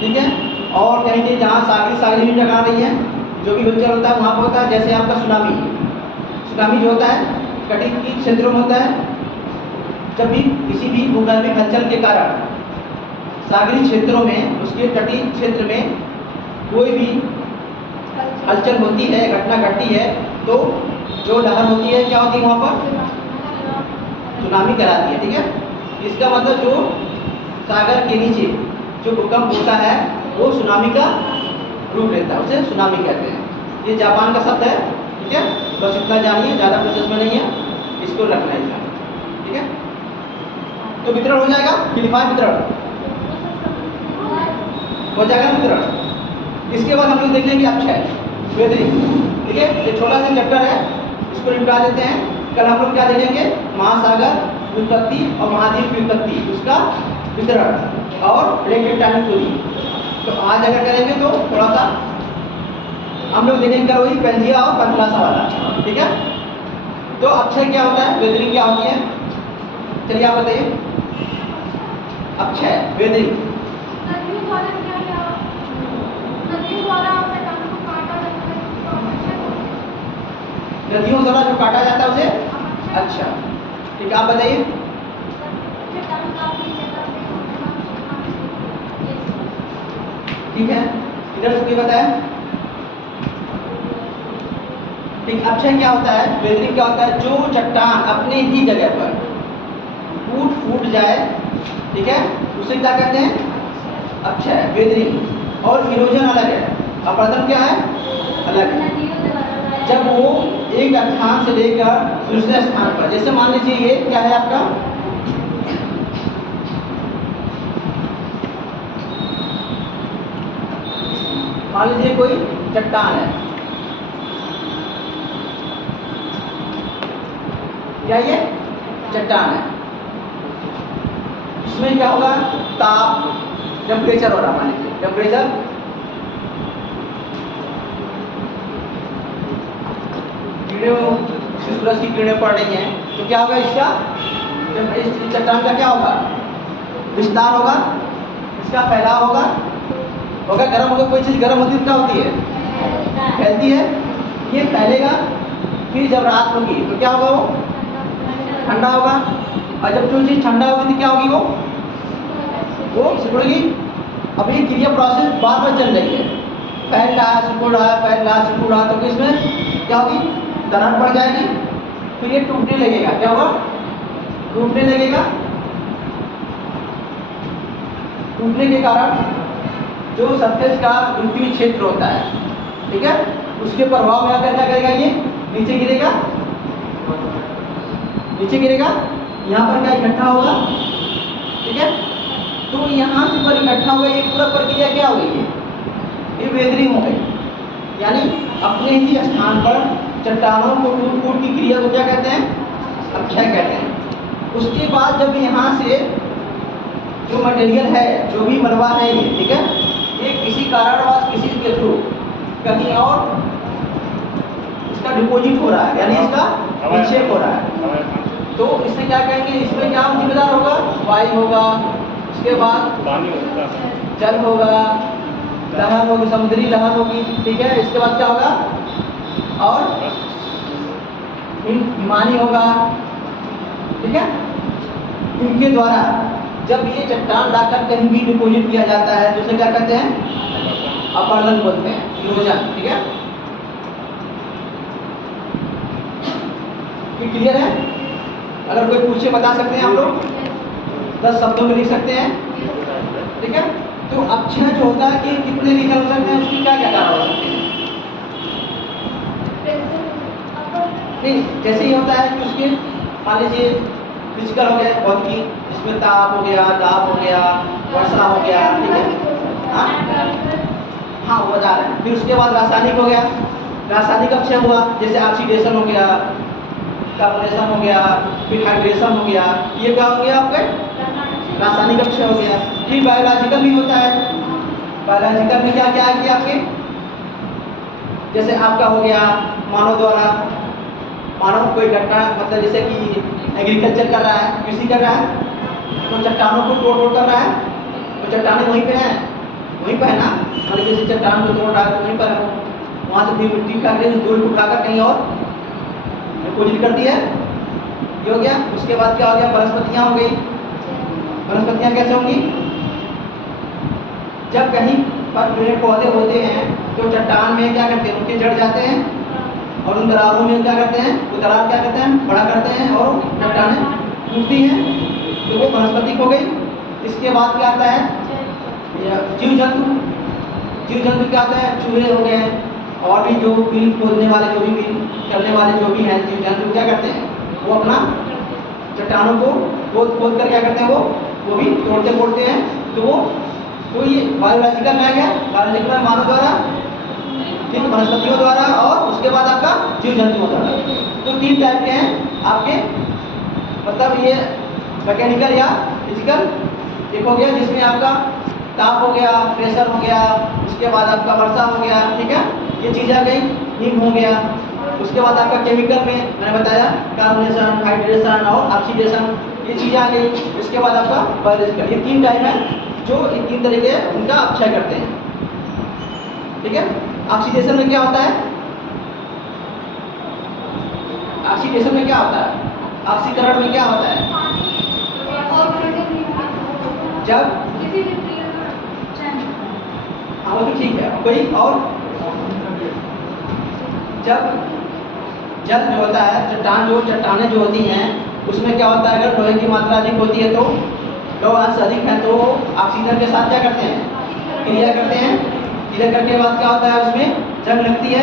ठीक है, और कहीं कहीं जहाँ सागरी भी टकरा रही है, जो भी हलचल होता है वहाँ पर होता है, जैसे आपका सुनामी जो होता है तटीय क्षेत्रों में होता है, जब भी किसी भी भूगर्भिक हलचल के कारण सागरी क्षेत्रों में, उसके तटीय क्षेत्र में कोई भी हलचल होती है, घटना घटती है, तो जो लहर होती है क्या होती है वहाँ पर सुनामी कराती है। ठीक है, इसका मतलब जो सागर के नीचे जो भूकंप होता है वो सुनामी का रूप लेता है, उसे सुनामी कहते हैं। ये जापान का शब्द है। ठीक है, बस इतना जानिए, ज़्यादा प्रोसेस में नहीं है, इसको रखना है इसमें। ठीक है, तो वितरण हो जाएगा, क्लिफाई वितरण हो जाएगा वितरण। इसके बाद हम लोग देख लेंगे अपक्षय वेदरिंग। ठीक है, एक छोटा सा चैप्टर है, इसको निपटा देते हैं। कल हम लोग क्या देखेंगे, महासागर व्युत्पत्ति और महाद्वीप व्युत्पत्ति, उसका वितरण और प्लेट टेक्टोनिक थ्योरी। तो आज अगर करेंगे तो थोड़ा सा हम लोग देखेंगे वही पेंजिया और पंथलासा वाला। ठीक है, तो अक्षय क्या होता है, वेदरिंग क्या होती है, चलिए आप बताइए। अक्षय वेदरिंग नदियों द्वारा जो काटा जाता है उसे, अच्छा ठीक है, आप बताइए। ठीक है, इधर से बताया। ठीक, अक्षय क्या होता है, वेदरिंग क्या होता है, जो चट्टान अपने ही जगह पर फूट जाए, ठीक है, उसे क्या कहते हैं अक्षय वेदरिंग। और इरोजन अलग है, अपरदन क्या है अलग है, जब वो एक स्थान से लेकर दूसरे स्थान पर, जैसे मान लीजिए ये क्या है आपका, मान लीजिए कोई चट्टान है, क्या ये चट्टान है, इसमें क्या होगा, ताप टेम्परेचर हो रहा, मान लीजिए टेम्परेचर, सूरज की किरणें पड़ रही हैं, तो क्या होगा इसका, इस चट्टान का क्या होगा, विस्तार होगा, इसका फैलाव होगा, गर्म होगा, कोई चीज़ गर्म होती है क्या होती है, फैलती है, ये फैलेगा, फिर जब रात होगी तो क्या होगा, वो ठंडा होगा, और जब जो चीज़ ठंडा होगी तो क्या होगी, वो वो सिकुड़ेगी। अब ये क्रिया प्रोसेस बार बार चल रही है, फैल रहा है, सिकुड़ रहा है, फैल रहा है, सिकुड़ रहा है, तो इसमें क्या होगी, दरार पड़ जाएगी, फिर ये टूटने लगेगा। क्या होगा, टूटने लगेगा। टूटने के कारण जो सरफेस का इंटीरियर क्षेत्र होता है, ठीक है, उसके प्रभाव में आकर क्या करेगा, ये नीचे गिरेगा, नीचे गिरेगा, यहाँ पर क्या इकट्ठा होगा, ठीक है। तो यहाँ से पर इकट्ठा हुआ, ये पूरा प्रक्रिया क्या हो गई है, ये वेदरिंग हो गई, यानी अपने ही स्थान पर चट्टानों को टूट फूट की क्रिया को क्या कहते हैं, अपक्षय कहते हैं। उसके बाद जब यहाँ से जो मटेरियल है, जो भी मलबा है ये, ठीक है, ये किसी कारणवश किसी के थ्रू कहीं और इसका डिपॉजिट हो रहा है, यानी इसका निक्षेप हो रहा है, तो इससे क्या कहेंगे, इसमें क्या जिम्मेदार होगा, वायु होगा, उसके बाद जल होगा, लहर होगी, समुद्री लहर होगी, ठीक है, इसके बाद क्या होगा, और हिमानी होगा, ठीक है। इनके द्वारा जब ये चट्टान लाकर कहीं भी डिपॉजिट किया जाता है, तो उसे क्या कहते हैं, अपरदन बोलते हैं, नियोजन, ठीक है। ये क्लियर है? अगर कोई पूछे बता सकते हैं आप लोग, 10 शब्दों में लिख सकते हैं, ठीक है। तो अपक्षय जो होता है कि कितने लीटर हो सकते हैं, उसकी क्या क्या कारण हो सकते हैं? नहीं, जैसे ही होता है कि उसके मान लीजिए फिजिकल हो गया, भौतिकी, इसमें ताप हो गया, दाब हो गया, वर्षा हो गया, ठीक है, हाँ वो बता रहे हैं। फिर उसके बाद रासायनिक हो गया, रासायनिक अपक्षय हुआ, जैसे ऑक्सीडेशन हो गया, कार्बोनेशन हो गया, फिर हाइड्रेशन हो गया, ये क्या हो गया आपके, रासायनिक अपक्षय हो गया। फिर बायोलॉजिकल भी होता है, बायोलॉजिकल में क्या क्या है कि आपके, जैसे आपका हो गया मानव द्वारा, मानव कोई घटना, मतलब जैसे कि एग्रीकल्चर कर रहा है, कृषि कर रहा है, तो चट्टानों को तोड़ तोड़ कर रहा है, तो चट्टानें वहीं पे हैं, वहीं पर है ना, मतलब किसी चट्टान को तोड़ रहा है तो वहीं पर है, वहाँ से फिर मिट्टी उठा कर दूर उठाकर कहीं और डिपोजिट करती है, ये हो गया। उसके बाद क्या हो गया, वनस्पतियाँ हो गई। वनस्पतियाँ कैसे होंगी, जब कहीं पर पेड़ पौधे होते हैं तो चट्टान में क्या करते हैं, उनके जड़ जाते हैं, और उन दरारों में क्या करते हैं, वो दरार क्या करते हैं, बड़ा करते हैं, और चट्टानें टूटती हैं, तो वो वनस्पति हो गई। इसके बाद क्या आता है, जीव जंतु। जीव जंतु क्या आता है, चूहे हो गए, और भी जो बिल खोदने वाले, जो भी बिल करने वाले जो भी हैं जीव जंतु, क्या करते हैं, वो अपना चट्टानों को खोद खोद कर क्या करते हैं, वो भी तोड़ते फोड़ते हैं। तो ये बायोलॉजिकल में आ गया, बायोलॉजिकल में मानव द्वारा, ठीक, वनस्पतियों द्वारा, और उसके बाद आपका जीव जंतुओं द्वारा। तो 3 टाइप के हैं आपके, मतलब ये मैकेनिकल या फिजिकल एक हो गया, जिसमें आपका ताप हो गया, प्रेशर हो गया, उसके बाद आपका वर्षा हो गया, ठीक है, ये चीज़ आ गई, हीट हो गया। उसके बाद आपका केमिकल में मैंने बताया कार्बोनेशन, हाइड्रेशन और ऑक्सीडेशन, ये चीज़ें आ गई। इसके बाद आपका बायोलॉजिकल, ये 3 टाइप है जो ये 3 तरीके उनका अपक्षय करते हैं, ठीक है। ऑक्सीडेशन में क्या होता है, ऑक्सीडेशन में क्या होता है, ऑक्सीकरण में क्या होता है, जब, हाँ वो भी ठीक है, कोई और, जब जल जो होता है, चट्टानें जो होती हैं, उसमें क्या होता है, अगर लोहे की मात्रा अधिक होती है तो लोह अंश अधिक है, तो ऑक्सीजन के साथ क्या करते हैं, क्रिया करते हैं। क्रिया करने के बाद क्या होता है, उसमें जंग लगती है,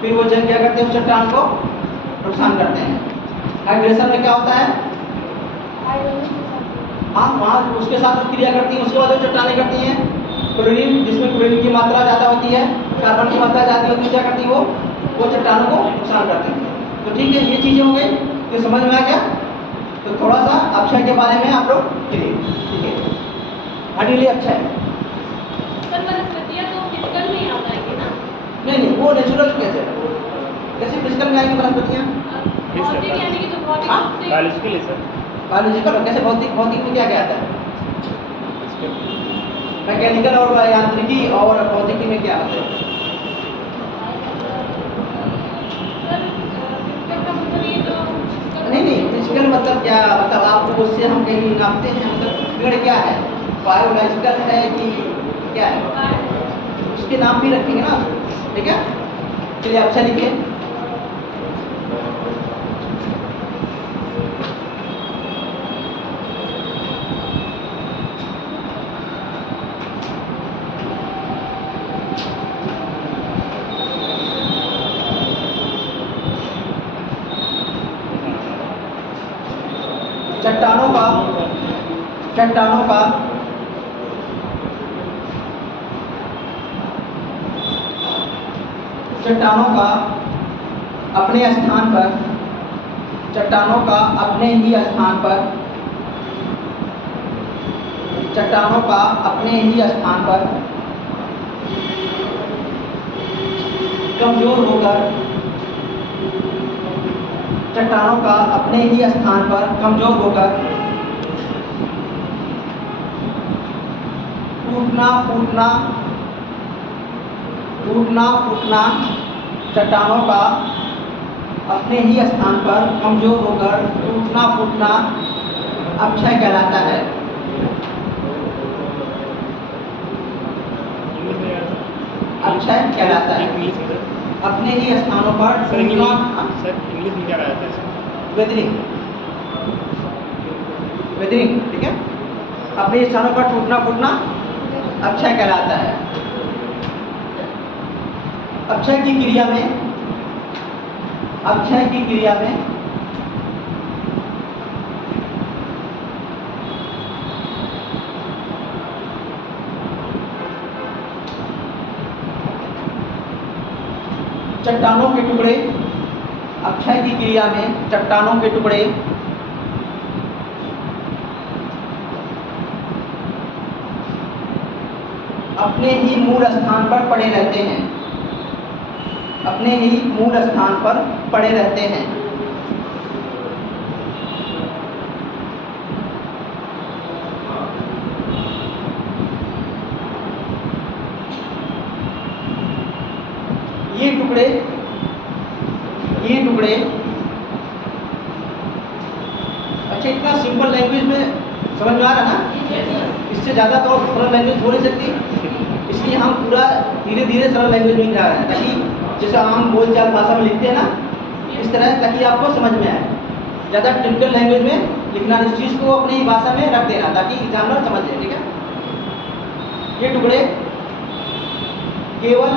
फिर वो जंग क्या करते हैं, उस चट्टान को नुकसान करते हैं। हाइड्रेशन में क्या होता है, हाँ वहाँ उसके साथ क्रिया करती हैं, उसके बाद वो चट्टानें करती हैं क्लोरीन, जिसमें क्लोरीन की मात्रा ज़्यादा होती है, कार्बन की मात्रा ज़्यादा होती है, क्या करती है, वो चट्टानों को नुकसान करती है। तो ठीक है, ये चीज़ें हो गई, तो समझ में आ गया। तो थोड़ा सा अपक्षय के बारे में आप लोग क्लियर, ठीक है, हटीले अपक्षय। नहीं, वो नेचुरल कैसे फिजिकल में आएंगी वनस्पतियाँ, बायोलॉजिकल कैसे, भौतिक में क्या क्या आता है, मैकेनिकल और यांत्रिकी, और भौतिकी में क्या आता है। नहीं, फिजिकल मतलब क्या, मतलब आपको उससे हम कहीं नापते हैं, मतलब पेड़ क्या है, बायोलॉजिकल है कि क्या है, उसके नाम भी रखेंगे ना, ठीक है। चलिए अच्छा लिखिए। चट्टानों का अपने स्थान पर, चट्टानों का अपने ही स्थान पर, चट्टानों का अपने ही स्थान पर कमजोर होकर, चट्टानों का अपने ही स्थान पर कमजोर होकर टूटना फूटना, चट्टानों का अपने ही स्थान पर कमजोर होकर टूटना फूटना अक्षय कहलाता है। अक्षय कहलाता है। अपने ही स्थानों पर सर इंग्लिश टूटना, इंग्लिश में क्या कहते हैं? वेदरिंग, ठीक है। अपने स्थानों पर टूटना फूटना अक्षय कहलाता है। अक्षय की क्रिया में चट्टानों के टुकड़े, अक्षय की क्रिया में चट्टानों के टुकड़े अपने ही मूल स्थान पर पड़े रहते हैं, अपने ही मूल स्थान पर पड़े रहते हैं। ये टुकड़े अच्छा, इतना सिंपल लैंग्वेज में समझ में आ रहा ना? इससे ज़्यादा तो सरल लैंग्वेज हो नहीं सकती, इसलिए हम पूरा धीरे धीरे सरल लैंग्वेज में जा रहे हैं, ताकि जैसे हम बोलचाल भाषा में लिखते हैं ना, इस तरह, ताकि आपको समझ में आए। ज़्यादा टिपिकल लैंग्वेज में लिखना, इस चीज़ को अपनी भाषा में रख देना, ताकि एग्जामिनर समझ जाए, ठीक है। ये टुकड़े केवल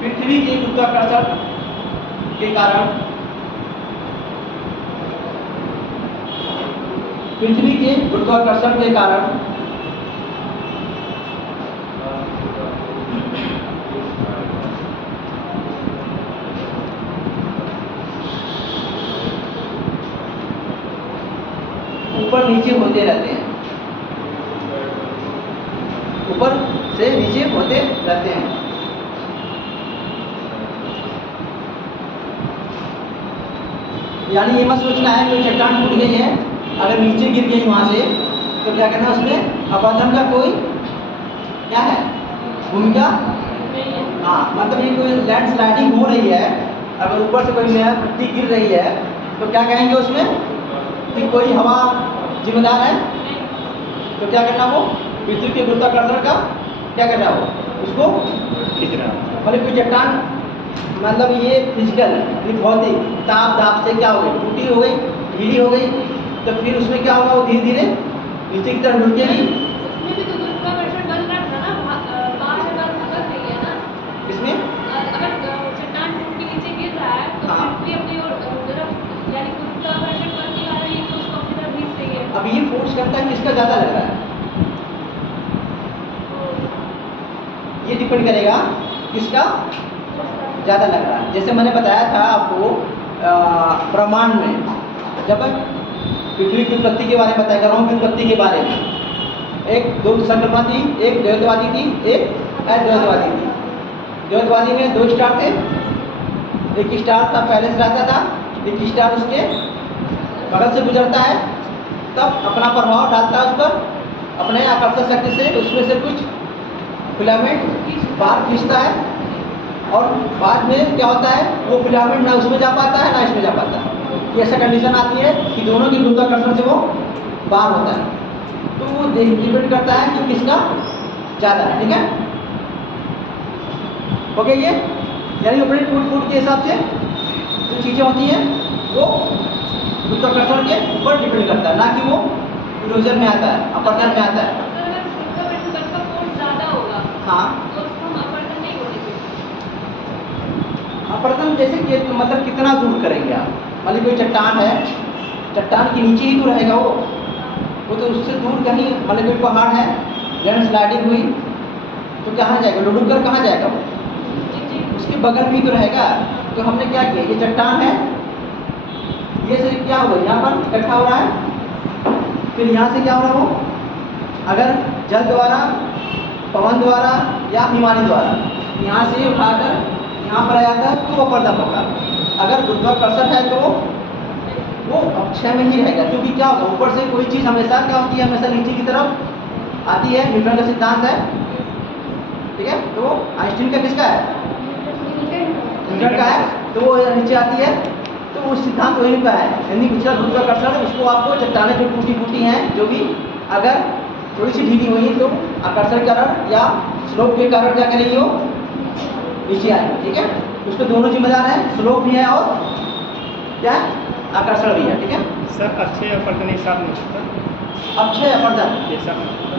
पृथ्वी के गुरुत्वाकर्षण के कारण, ऊपर नीचे होते रहते हैं, ऊपर से नीचे होते रहते हैं। यानी ये मत सोचना है कि चट्टान टूट गई है, अगर नीचे गिर गई वहाँ से तो क्या करना, उसमें अपरदन का कोई क्या है भूमिका। हाँ, मतलब ये कोई लैंडस्लाइडिंग हो रही है, अगर ऊपर से कोई नया मिट्टी गिर रही है तो क्या कहेंगे उसमें कि कोई हवा जिम्मेदार है, तो क्या करना, वो पृथ्वी के गुरुत्वाकर्षण का क्या करना, वो उसको खींचना। मतलब कोई चट्टान, मतलब ये फिजिकल, ये भौतिक दाब से क्या हो गई, टूटी हो गई, ढीली हो गई, तो फिर उसमें क्या होगा, वो धीरे धीरे नीचे की तरफ लुढ़केगी। उसमें भी तो गुरुत्वाकर्षण बल रहा था ना, बाहर से बल बल रही है ना इसमें। अगर चट्टान टूट के नीचे गिर रहा है तो हाँ। पृथ्वी अपनी ओर तरफ, यानी गुरुत्वाकर्षण बल के कारण ये तो उसको अपनी तरफ खींच रही है। अब ये फोर्स करता है किसका ज़्यादा लग रहा है, ये डिपेंड करेगा किसका ज़्यादा लग रहा है। जैसे मैंने बताया था आपको ब्रह्मांड में, जब पृथ्वी की उत्पत्ति के बारे में बताया, ग्रहों की उत्पत्ति के बारे में, एक दो संकल्पना थी, एक द्वैतवादी थी, एक अद्वैतवादी थी। द्वैतवादी में दो स्टार थे, एक स्टार था पहले से रहता था, एक स्टार उसके बगल से गुजरता है, तब अपना प्रभाव डालता है उस पर, अपने आकर्षण शक्ति से उसमें से कुछ फिलामेंट बाहर खींचता है, और बाद में क्या होता है, वो फिलामेंट ना उसमें जा पाता है ना इसमें जा पाता है, कि ऐसा कंडीशन आती है कि दोनों की गुरुत्वाकर्षण से वो बाहर होता है, तो वो डिपेंड करता है कि किसका ज़्यादा है। ठीक है, ओके। ये यानी अपने फुट के हिसाब से जो चीज़ें होती हैं वो गुरुत्वाकर्षण के ऊपर डिपेंड करता है, ना कि वो इरोजन में आता है, अपरदन में आता है। अगर गुरुत्वाकर्षण बल का फोर्स ज़्यादा होगा हाँ, तो उसको हम अपवर्तन नहीं बोलेंगे। अपरदन जैसे कि मतलब कितना दूर करेंगे आप, मान लीजिए कोई चट्टान है, चट्टान के नीचे ही तो रहेगा वो तो उससे दूर कहीं, मान लीजिए कोई पहाड़ है, लैंड स्लाइडिंग हुई तो कहाँ जाएगा, डूब कर कहाँ जाएगा वो, उसके बगल में ही तो रहेगा। तो हमने क्या किया, ये चट्टान है, ये से क्या होगा, यहाँ पर इकट्ठा हो रहा है, फिर यहाँ से क्या हो रहा है वो, अगर जल द्वारा, पवन द्वारा या हिमानी द्वारा यहाँ से उठाकर यहाँ पर आ जाता है तो वो अपरदन होगा। अगर गुरुत्वाकर्षण है तो वो अक्षय में ही रहेगा, क्योंकि क्या होगा, ऊपर से कोई चीज़ हमेशा क्या होती है, हमेशा नीचे की तरफ आती है, न्यूटन का सिद्धांत है। ठीक है, तो आइंस्टीन का किसका है, न्यूटन का है, तो वो नीचे आती है, तो वो सिद्धांत वहीं का है, यानी उछल गुरुत्वाकर्षण। उसको आपको चट्टानें जो टूटी फूटी हैं, जो भी अगर थोड़ी सी ढीली हुई तो आकर्षण के कारण या स्लोप के कारण क्या करेगी, वो नीचे आएगी। ठीक है, उसको दोनों जिम्मेदार है, स्लोप भी है और क्या है, आकर्षण भी है। ठीक है सर, अच्छे अपरदन एक साथ नहीं होता, अक्षय अपरदन एक साथ नहीं होता।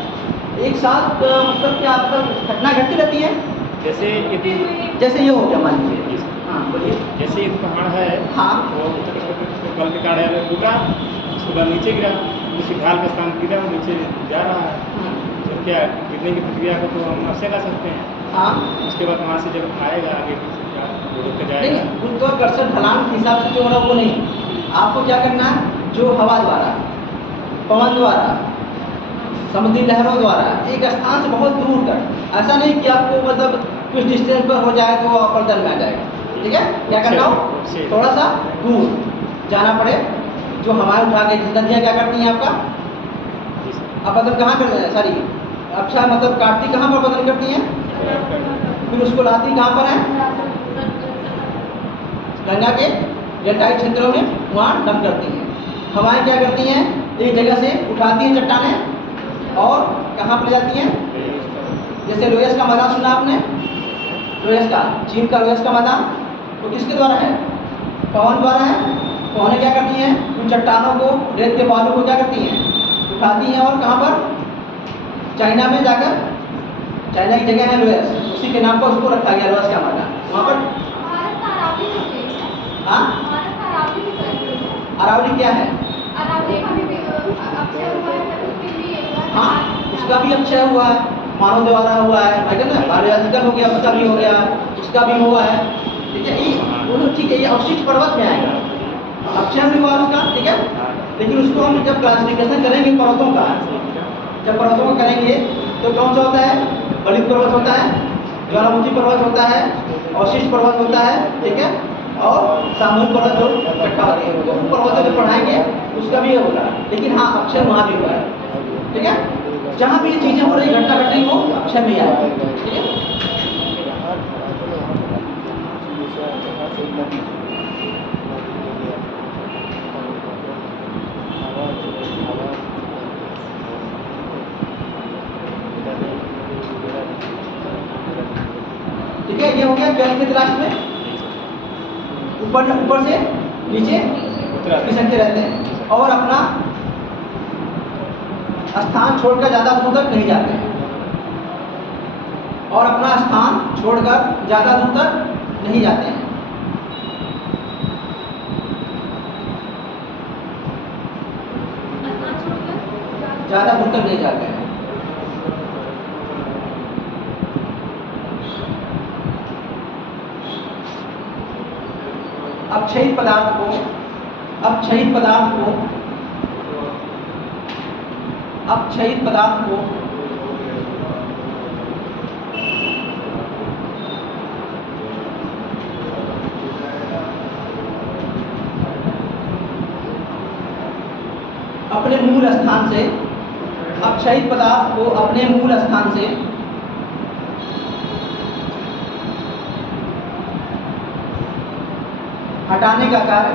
एक साथ मतलब क्या, मतलब घटना घटती रहती है। जैसे यदि जैसे ये हो गया, मान लीजिए, हाँ बोलिए। जैसे एक पहाड़ है, हाँ, वो बल के कारण रुका, उसके बाद नीचे गिरा, उसी ढाल के स्थान गिरा, वो नीचे जा रहा है। तो क्या गिरने की प्रक्रिया को तो हम अक्षय कर सकते हैं। हाँ, उसके बाद वहाँ से जब आएगा आगे रुक के जाएगा। नहीं, गुरुत्वाकर्षण ढलान के हिसाब से जो हो रहा है वो नहीं, आपको क्या करना है, जो हवा द्वारा, पवन द्वारा, समुद्री लहरों द्वारा एक स्थान से बहुत दूर तक, ऐसा नहीं कि आपको मतलब कुछ डिस्टेंस पर हो जाए तो अपरदन में आ जाएगा। ठीक है, क्या करना हो, थोड़ा सा दूर जाना पड़े। जो हवाएं उठा के नदियाँ क्या करती हैं, आपका अपरदन कहाँ कर, सॉरी अच्छा मतलब काटती कहाँ पर अपरदन करती हैं, फिर उसको लाती कहाँ पर है, गंगा के डेल्टाई क्षेत्रों में, वहाँ डंप करती हैं। हवाएं क्या करती हैं, एक जगह से उठाती हैं चट्टानें और कहाँ पर ले जाती हैं, जैसे लोयस का मैदान सुना आपने, लोयस का, चीन का लोयस का मैदान, तो किसके द्वारा है, पवन द्वारा है। पवनें क्या करती हैं, उन चट्टानों को, रेत के बालू को क्या करती हैं, उठाती हैं और कहाँ पर, चाइना में जाकर, चाइना की जगह है लोयस, उसी के नाम पर उसको रखा गया लोयस का मैदान, वहाँ पर। हाँ, अरावली क्या है, हाँ उसका भी अक्षय हुआ है, मानव द्वारा हुआ है, है ना, बायोलॉजिकल हो गया, उसका भी हो गया, उसका भी हुआ है। ठीक है, ये ठीक है, ये अवशिष्ट पर्वत में आएगा, अक्षय भी हुआ उसका। ठीक है, लेकिन उसको हम जब क्लासिफिकेशन करेंगे पर्वतों का, जब पर्वतों का करेंगे तो कौन सा होता है, गलित पर्वत होता है, ज्वालामुखी पर्वत होता है, अवशिष्ट पर्वत होता है। ठीक है, और सामूहिक पर्वत जो इकट्ठा होते हैं, तो उन पर्वतों को पढ़ाएंगे उसका भी होगा, लेकिन हाँ अक्षय वहाँ भी हुआ है। ठीक है, जहाँ भी ये चीज़ें हो रही, घटना घट रही हो, अक्षय में आएगा। ठीक है, ठीक है, ये हो गया जल के तलाश में, ऊपर से नीचे खिसकते रहते हैं और अपना स्थान छोड़कर ज़्यादा दूर तक नहीं जाते हैं, और अपना स्थान छोड़कर ज़्यादा दूर तक नहीं जाते हैं। ज़्यादा दूर तक नहीं जाते हैं। अपक्षयित पदार्थ को अपने मूल स्थान से, अपक्षयित पदार्थ को अपने मूल स्थान से हटाने का कार्य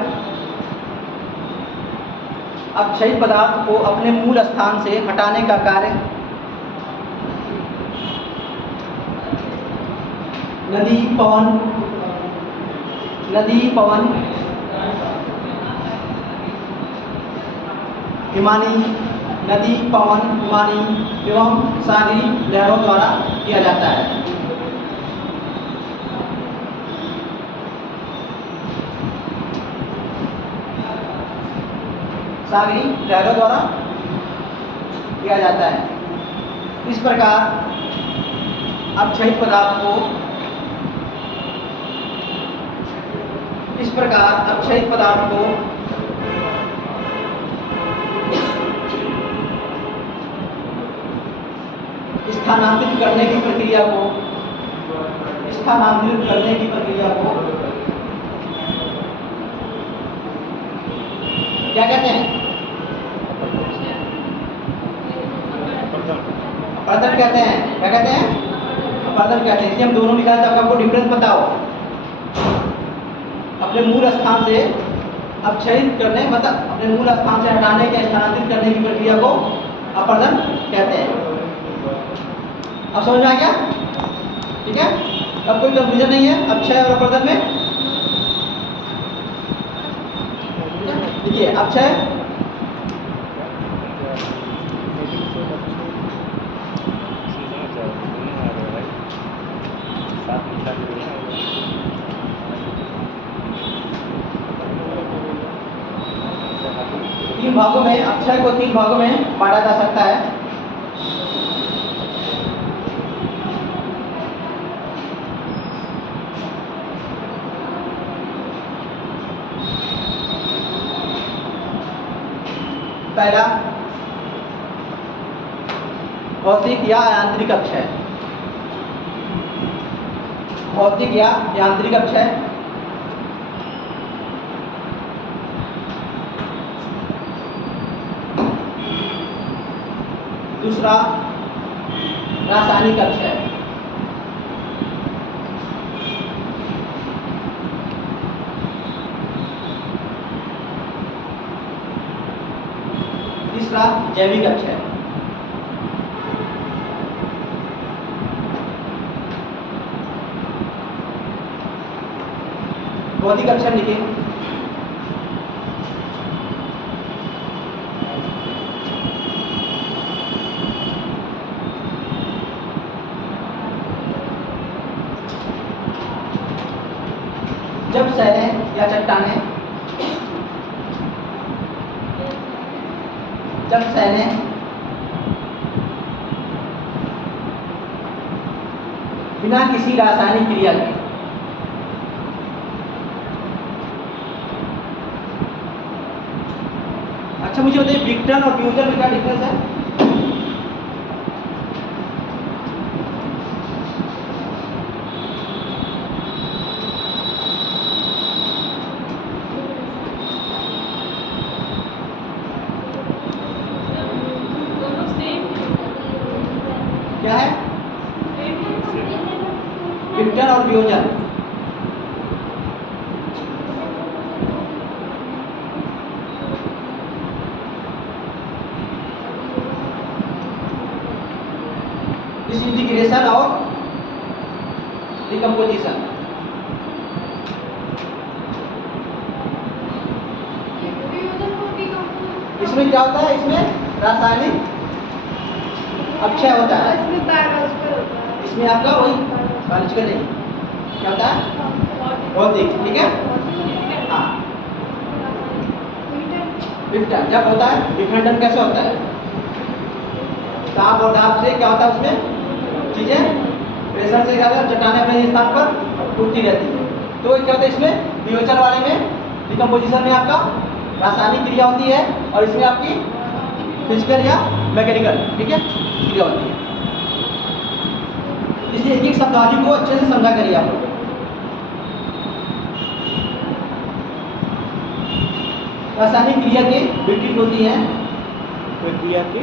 अब क्षयित पदार्थ को अपने मूल स्थान से हटाने का कार्य नदी पवन हिमानी एवं सागरी लहरों द्वारा किया जाता है। सागरी लहरों द्वारा किया जाता है। इस प्रकार अब क्षयित पदार्थ को स्थानांतरित करने की प्रक्रिया को क्या कहते हैं? अपरदन कहते हैं। क्या कहते हैं? अपरदन कहते हैं। इसलिए हम दोनों निकाले तब आपको डिफरेंस पता हो। अपने मूल स्थान से अपक्षयित करने मतलब अपने मूल स्थान से हटाने या स्थानांतरित करने की प्रक्रिया को अपरदन कहते हैं। अब समझ में आ गया? ठीक है, अब कोई कंफ्यूजन नहीं है अपक्षय और अपरदन में। देखिए अपक्षय तीन भागों में, अक्षय को 3 भागों में बांटा जा सकता है। पहला भौतिक या यांत्रिक अक्षय। भौतिक या यांत्रिक अक्षय। दूसरा रासायनिक अक्षय। तीसरा जैविक अक्षय। भौतिक अक्षर लिखिए। जब सैलें या चट्टानें बिना किसी रासायनिक क्रिया के अच्छा मुझे बताइए विघटन और वियोजन में क्या डिफरेंस है? दोनों सेम क्या है? विघटन और वियोजन। डिसइंटीग्रेशन और डिकम्पोजिशन। इसमें क्या होता है? इसमें रासायनिक अक्षय होता है। इसमें आपका वही बायोलॉजिकल नहीं क्या होता है? भौतिक। ठीक है, हाँ। विघटन जब होता है, विखंडन कैसे होता है? ताप और दाब से क्या होता है? उसमें चीजें प्रेशर से ज्यादा चट्टानें अपने स्थान पर टूटती रहती है। तो क्या होता है? इसमें वियोजन वाले में, डिकम्पोजिशन में आपका रासायनिक क्रिया होती है और इसमें आपकी फिजिकल या मैकेनिकल, ठीक है, क्रिया होती है। इसलिए एक एक शब्दावली को अच्छे से समझा करिए आप लोग। रासायनिक क्रिया की विघटित होती है। प्रक्रिया की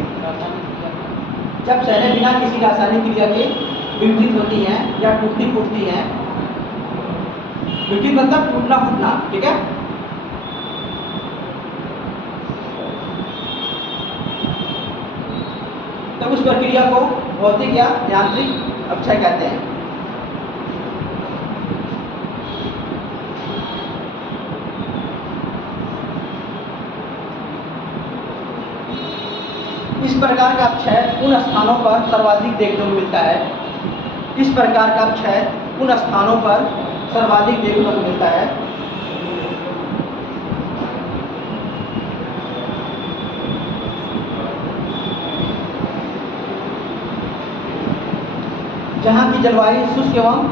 जब शैलें बिना किसी रासायनिक क्रिया के विघटित होती हैं या टूटती फूटती हैं। विघटित मतलब टूटना फूटना, ठीक है। तब उस प्रक्रिया को भौतिक या यांत्रिक अपक्षय कहते हैं। इस प्रकार का अपक्षय उन स्थानों पर सर्वाधिक देखने को मिलता है। इस प्रकार का अपक्षय उन स्थानों पर सर्वाधिक देखने को मिलता है जहाँ की जलवायु शुष्क एवं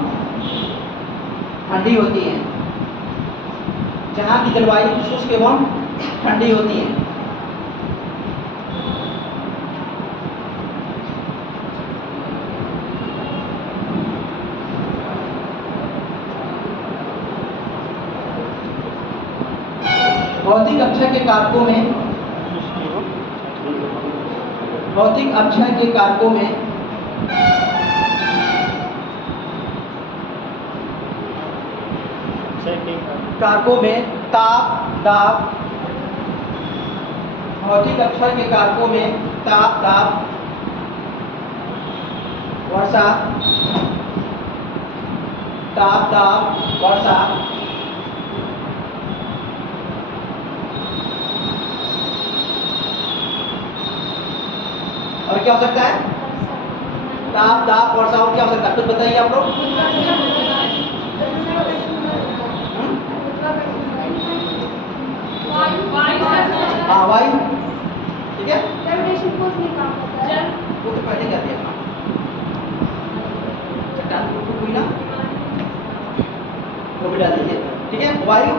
ठंडी होती है। जहाँ की जलवायु शुष्क एवं ठंडी होती है। भौतिक अपक्षय के कारकों में ताप, दाब, भौतिक अपक्षय के कारकों में ताप, दाब, वर्षा, ताप, दाब, वर्षा, और क्या हो सकता है? ताप, दाब, वर्षा, और क्या हो सकता है? कुछ बताइए आप लोग। हाँ, वायु, ठीक है, वो तो पहले कर दिया। चट्टान हुई ना, वो भी डाल दीजिए, ठीक है। वायु,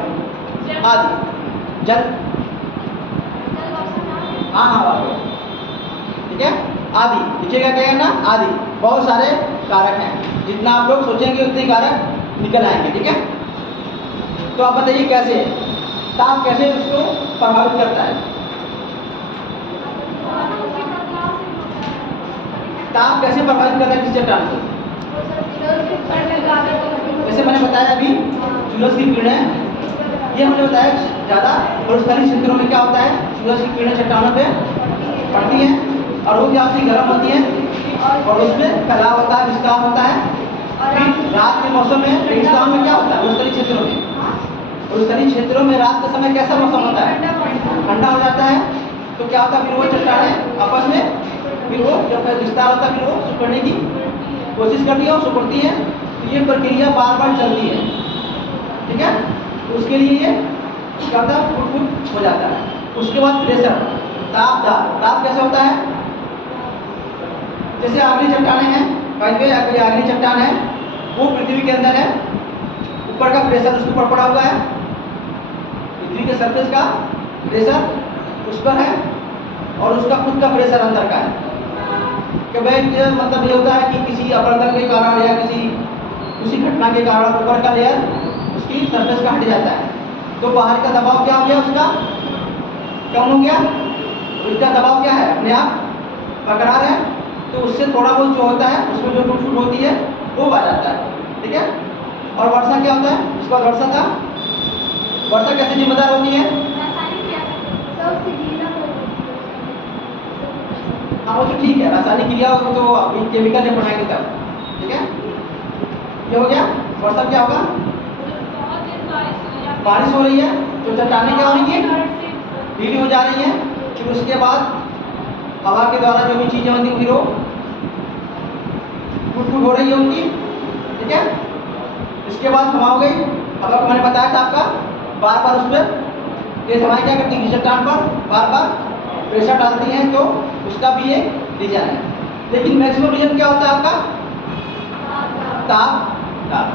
आदि, जल, हाँ वायु, ठीक है। आदि लिखिएगा, क्या है ना, आदि। बहुत सारे कारक हैं, जितना आप लोग सोचेंगे उतने कारक निकल आएंगे, ठीक है। तो आप बताइए कैसे ताप कैसे उसको प्रभावित करता है? ताप कैसे प्रभावित करता है किसी चट्टान को? जैसे मैंने बताया अभी, सूरज की किरणें, ये हमने बताया ज़्यादा मरुस्थलीय क्षेत्रों में क्या होता है, सूरज की किरणें चट्टानों पे पड़ती हैं और वो क्या होती है, गर्म होती है और उसमें फैलाव होता है, विस्तार होता है। फिर रात के मौसम में रेगिस्तान में क्या होता है, मरुस्थलीय क्षेत्रों में, मरुस्थलीय क्षेत्रों में रात के समय कैसा मौसम होता है, ठंडा हो जाता है। तो क्या होता है, फिर वो चट्टानें आपस में, फिर वो जब विस्तार होता है फिर वो सिकुड़ने की कोशिश करती है और सिकुड़ती है। तो ये प्रक्रिया बार बार चलती है, ठीक है। तो उसके लिए ये क्या होता है, फुट हो जाता है। उसके बाद प्रेशर, ताप, दाब। ताप कैसे होता है, जैसे आगली चट्टानें हैं, कोई आगली चट्टान है, वो पृथ्वी के अंदर है, ऊपर का प्रेशर उसके ऊपर पड़ा हुआ है, पृथ्वी के सरफेस का प्रेशर उस पर है और उसका खुद का प्रेशर अंदर का है। कि भाई मतलब ये होता है कि किसी अपरदन के कारण या किसी घटना के कारण ऊपर का लेयर उसकी सरफेस का हट जाता है, तो बाहर का दबाव क्या हो गया, उसका कम हो गया। उसका दबाव क्या है, अपने आप बरकरार है, तो उससे थोड़ा बहुत जो होता है उसमें जो टूट फूट होती है वो आ जाता है, ठीक है। और वर्षा क्या होता है, इसके बाद वर्षा था, वर्षा कैसे जिम्मेदार होती है? हाँ वो तो ठीक है, रासायनिक क्रिया हो तो अभी केमिकल में पढ़ाएंगे तब, ठीक है। ये हो गया। वर्षा क्या होगा, बारिश हो रही है तो चट्टानें क्या हो रही है, ढीली हो जा रही है। फिर उसके बाद हवा के द्वारा जो भी चीजें होती हैं वो फूट फूट हो रही है उनकी, ठीक है। इसके बाद हवा हो गई, हवा को मैंने बताया था आपका, बार बार उस पर तेज हवाएं क्या करती है, चट्टान पर बार बार प्रेशर डालती हैं, तो उसका भी एक रीजन है। लेकिन मैक्सिमम रीजन क्या होता है आपका, ताप,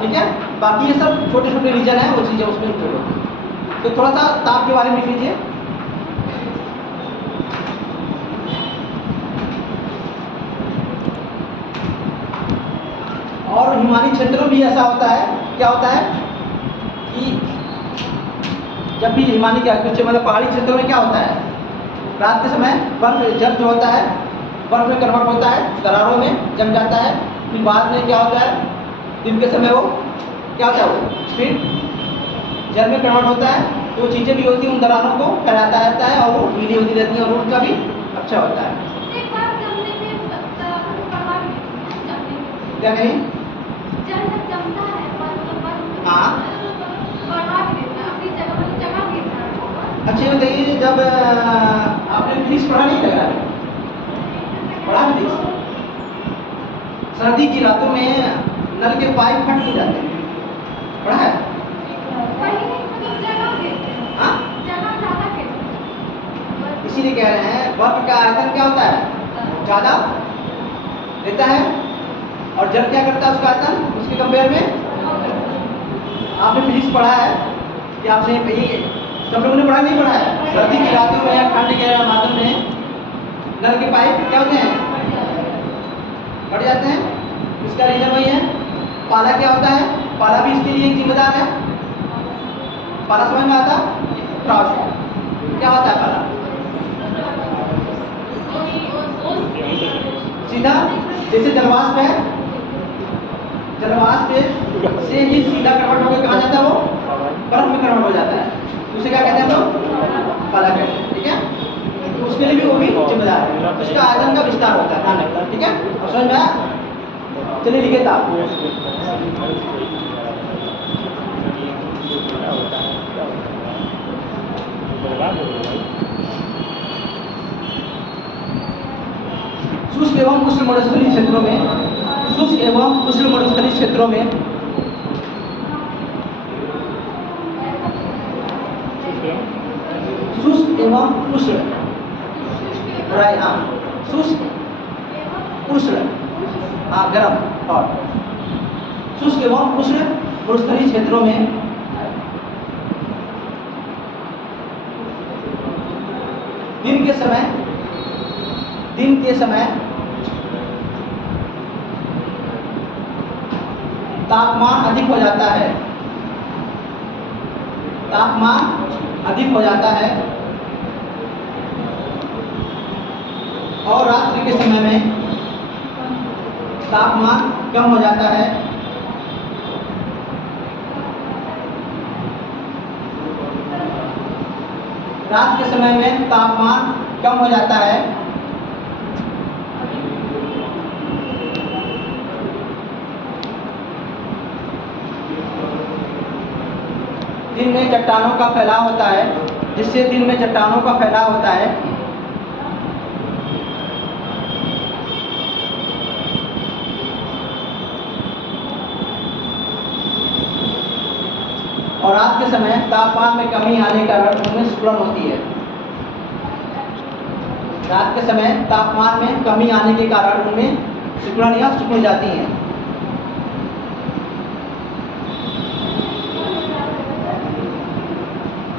ठीक है। बाकी ये सब छोटे छोटे रीजन है, वो चीज़ें उसमें इंक्लूड होती है। तो थोड़ा सा ताप के बारे में लिख लीजिए। और हिमालयी क्षेत्रों में भी ऐसा होता है, क्या होता है कि जब भी हिमालय के कुछ मतलब पहाड़ी क्षेत्रों में क्या होता है, रात के समय बर्फ जब जो होता है बर्फ में कन्वर्ट होता है, दरारों में जम जाता है। फिर बाद में क्या होता है, दिन के समय वो क्या होता है, वो फिर जल में कन्वर्ट होता है। तो चीज़ें भी होती हैं, उन दरारों को फैलाता रहता है और वो गीली होती रहती है और उनका भी अच्छा होता है। क्या कहें? जल तक जमता है पर हाँ। बढ़ा भी देता है अपनी जगह पर जगह देता है। अच्छा ये बताइए, जब आपने फिजिक्स पढ़ा नहीं लगा है? पढ़ा फिजिक्स? सर्दी की रातों में नल के पाइप फट नहीं जाते, पढ़ा है? वही नहीं मतलब जगह देते हैं। हाँ? जगह ज़्यादा देते हैं। इसीलिए कह रहे हैं बर्फ का आयतन क्या होता है? ज़्यादा देता है। और जल क्या करता है उसका आयतन उसके कंपेयर में? आपने फिजिक्स पढ़ा है कि आपने सब लोगों ने पढ़ा नहीं पढ़ा है? सर्दी की रातों में या ठंड के माध्यम में नल के पाइप क्या होते हैं? बढ़ जाते हैं। इसका रीजन वही है। पाला क्या होता है? पाला भी इसके लिए एक जिम्मेदार है। पाला समझ में आता? फ्रॉस्ट क्या होता है पाला? सीधा जैसे जलवाष्प है, जलवाष्प से ही सीधा कन्वर्ट होकर कहाँ जाता है? वो बर्फ में कन्वर्ट हो जाता है। उसे क्या कहते हैं हम लोग? पाला कहते हैं। ठीक है, तो उसके लिए भी वो भी जिम्मेदार है। उसका आयतन का विस्तार होता है, ध्यान रखना। ठीक है, अब समझ में आया? चलिए लिखे था शुष्क एवं उष्ण मरुस्थलीय क्षेत्रों में, शुष्क एवं उष्ण मरुस्थलीय क्षेत्रों में शुष्क एवं उष्ण, राइट, हाँ, शुष्क उष्ण, हाँ, गर्म, और शुष्क एवं उष्ण मरुस्थलीय क्षेत्रों में दिन के समय तापमान अधिक हो जाता है, तापमान अधिक हो जाता है, और रात्रि के समय में तापमान कम हो जाता है। रात के समय में तापमान कम हो जाता है, दिन में चट्टानों का फैलाव होता है, जिससे दिन में चट्टानों का फैलाव होता है। और रात के समय तापमान में कमी आने के कारण उनमें सिकुड़न होती है। रात के समय तापमान में कमी आने के कारण उनमें सिकुड़न या सिकुड़ जाती हैं।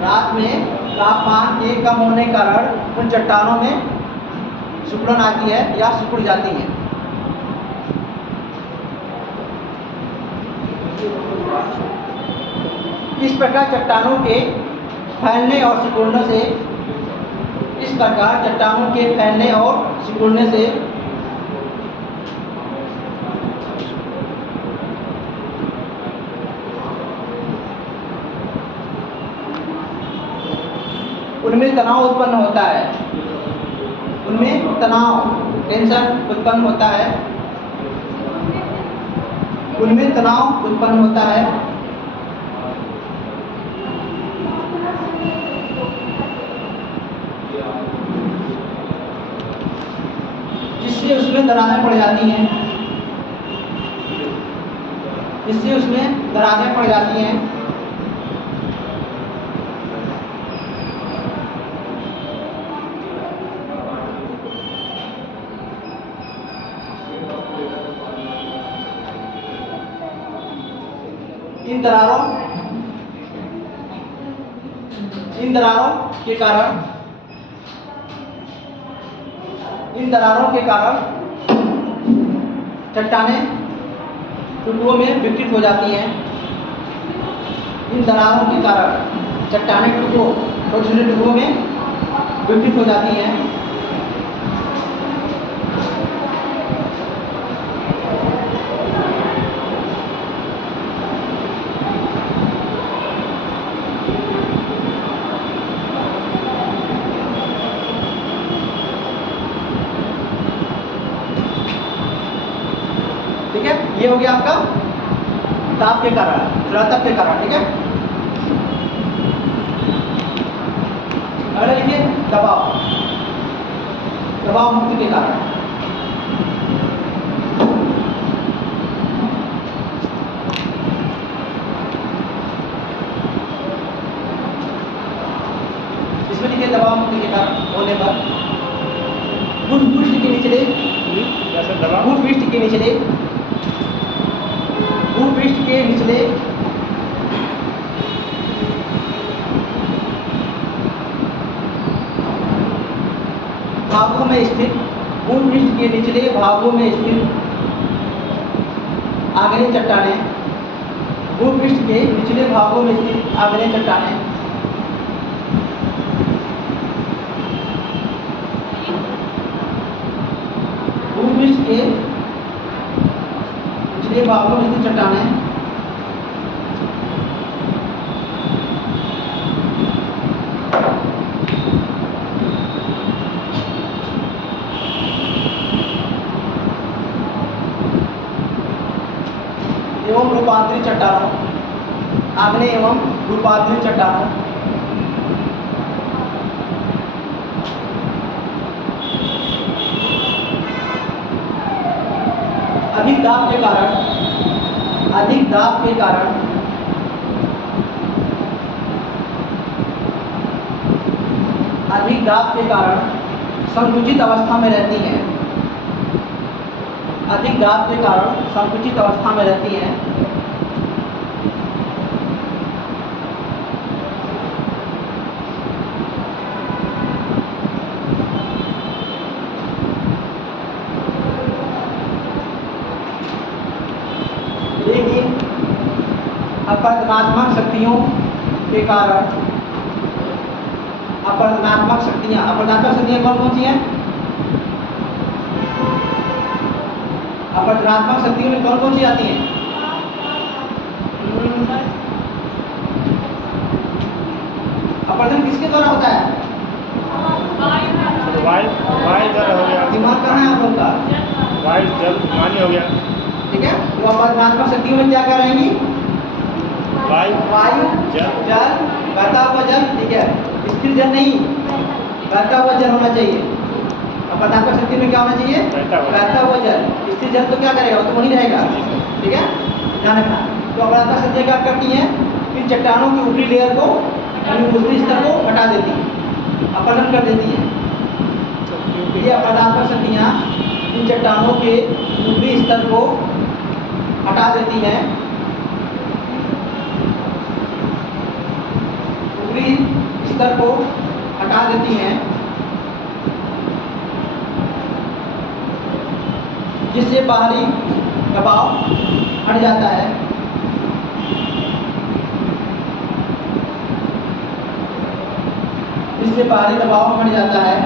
रात में तापमान के कम होने के कारण उन चट्टानों में सिकुड़न आती है या सिकुड़ जाती हैं। इस प्रकार चट्टानों के फैलने और सिकुड़ने से उनमें तनाव उत्पन्न होता है, उनमें तनाव, टेंशन उत्पन्न होता है, उनमें तनाव उत्पन्न होता है, जिससे उसमें दरारें पड़ जाती हैं, इन दरारों के कारण चट्टानें टुकड़ों में विघटित हो जाती हैं। इन दरारों के कारण चट्टानें छोटे छोटे टुकड़ों में विघटित हो जाती हैं। ठीक है, ये हो गया आपका दाब के कारण, जड़त्व के कारण। ठीक है, अगला लिखिए दबाव, दबाव मुक्ति के कारण। इसमें लिखिए दबाव मुक्ति के कारण होने पर भूपृष्ठ के निचले, जैसे दबाव भूपृष्ठ के निचले, भूपृष्ठ के निचले भागों में स्थित, भूपृष्ठ के निचले भागों में स्थित आग्नेय चट्टानें, भूपृष्ठ के निचले भागों में स्थित आग्नेय चट्टानें भूपृष्ठ के निचले भागों में स्थित चट्टानें एवं रूपांतरित चट्टानों, आग्नेय एवं रूपांतरित चट्टानों अधिक दाब के कारण, अधिक दाब के कारण अधिक दाब के कारण संकुचित अवस्था में रहती हैं, अधिक दाब के कारण संकुचित अवस्था में रहती हैं। लेकिन अपवर्तनात्मक शक्तियों के कारण, अपवर्तनात्मक शक्तियाँ कौन कौन सी हैं? अपवर्तनात्मक शक्तियों में कौन कौन सी आती हैं? अपवर्तन किसके द्वारा होता है? वायु, वायु जल हो गया, दिमाग कहाँ है आप लोग का? वायु जल पानी हो गया, ठीक है, तो अपवर्तनात्मक शक्तियों में क्या क्या रहेंगी? वायु, जल, बहता हुआ जल। ठीक है, स्थिर जल नहीं, बहता हुआ जल होना चाहिए। अपवर्तनात्मक शक्ति में क्या होना चाहिए? बहता हुआ जल। स्थिर जल तो क्या करेगा, वो तो वहीं रहेगा। ठीक है, ध्यान रखना। तो अपवर्तनात्मक शक्तियाँ क्या करती हैं? इन चट्टानों की ऊपरी लेयर को, यानी ऊपरी स्तर को हटा देती हैं, अपवर्तन कर देती हैं। ये अपवर्तनात्मक शक्तियाँ इन चट्टानों के ऊपरी स्तर को हटा देती हैं, ऊपरी स्तर को हटा देती हैं, जिससे बाहरी दबाव हट जाता है। जिससे बाहरी दबाव हट जाता है।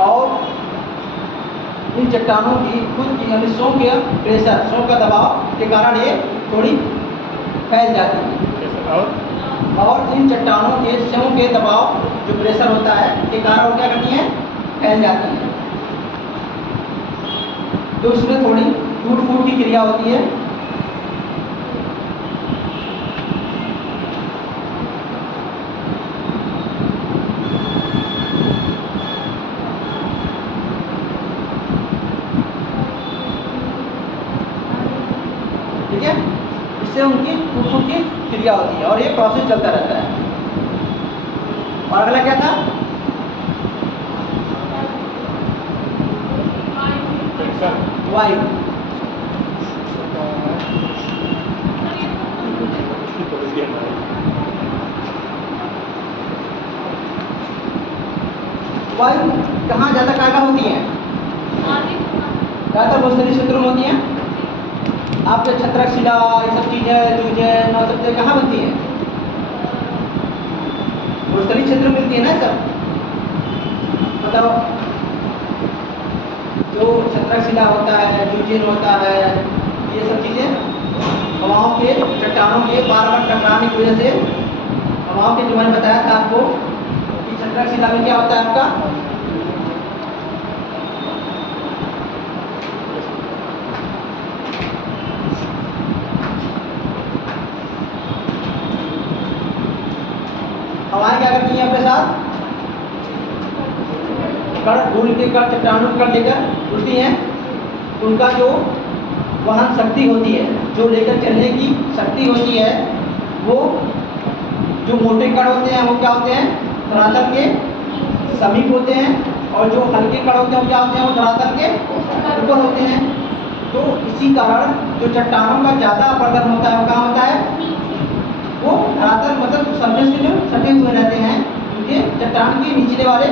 और इन चट्टानों की खुद की यानी सौ के प्रेशर, सौ का दबाव के कारण ये थोड़ी फैल जाती है। और इन चट्टानों के सौ के दबाव जो प्रेशर होता है के कारण वो क्या करती हैं? फैल जाती है। तो इसमें थोड़ी टूट फूट की क्रिया होती है। ठीक है, इससे उनकी टूट फूट की क्रिया होती है और ये प्रोसेस चलता रहता है। और अगला क्या था? वायु। वायु कहाँ ज़्यादा कागा होती हैं? ज़्यादातर भूस्थलीय क्षेत्रों में होती हैं। आपके छत्रक शिला ये सब चीज़ें जूझें और सब कहाँ बनती हैं? भूस्थलीय क्षेत्र में मिलती है ना सब। मतलब जो छत्रक शिला होता है, जूझेन होता है, ये सब चीज़ें हवाओं के चट्टानों के बार बार टकराने की वजह से, हवाओं के जो मैंने बताया था आपको कि चंद्रक शिला में क्या होता है आपका, हवाएं क्या करती हैं अपने साथ, कण धूल के कण चट्टानों के कण लेकर उड़ती हैं। उनका जो वहन शक्ति होती है, जो लेकर चलने की शक्ति होती है, वो जो मोटे कण होते हैं वो क्या होते हैं, धरातल के समीप होते हैं, और जो हल्के कण होते हैं वो क्या होते हैं, वो धरातल के ऊपर होते हैं। तो इसी कारण जो चट्टानों का ज़्यादा अपरदन होता है वो कहाँ होता है, वो धरातल मतलब सरफेस के जो सटे हुए रहते हैं उनके चट्टान के निचले वाले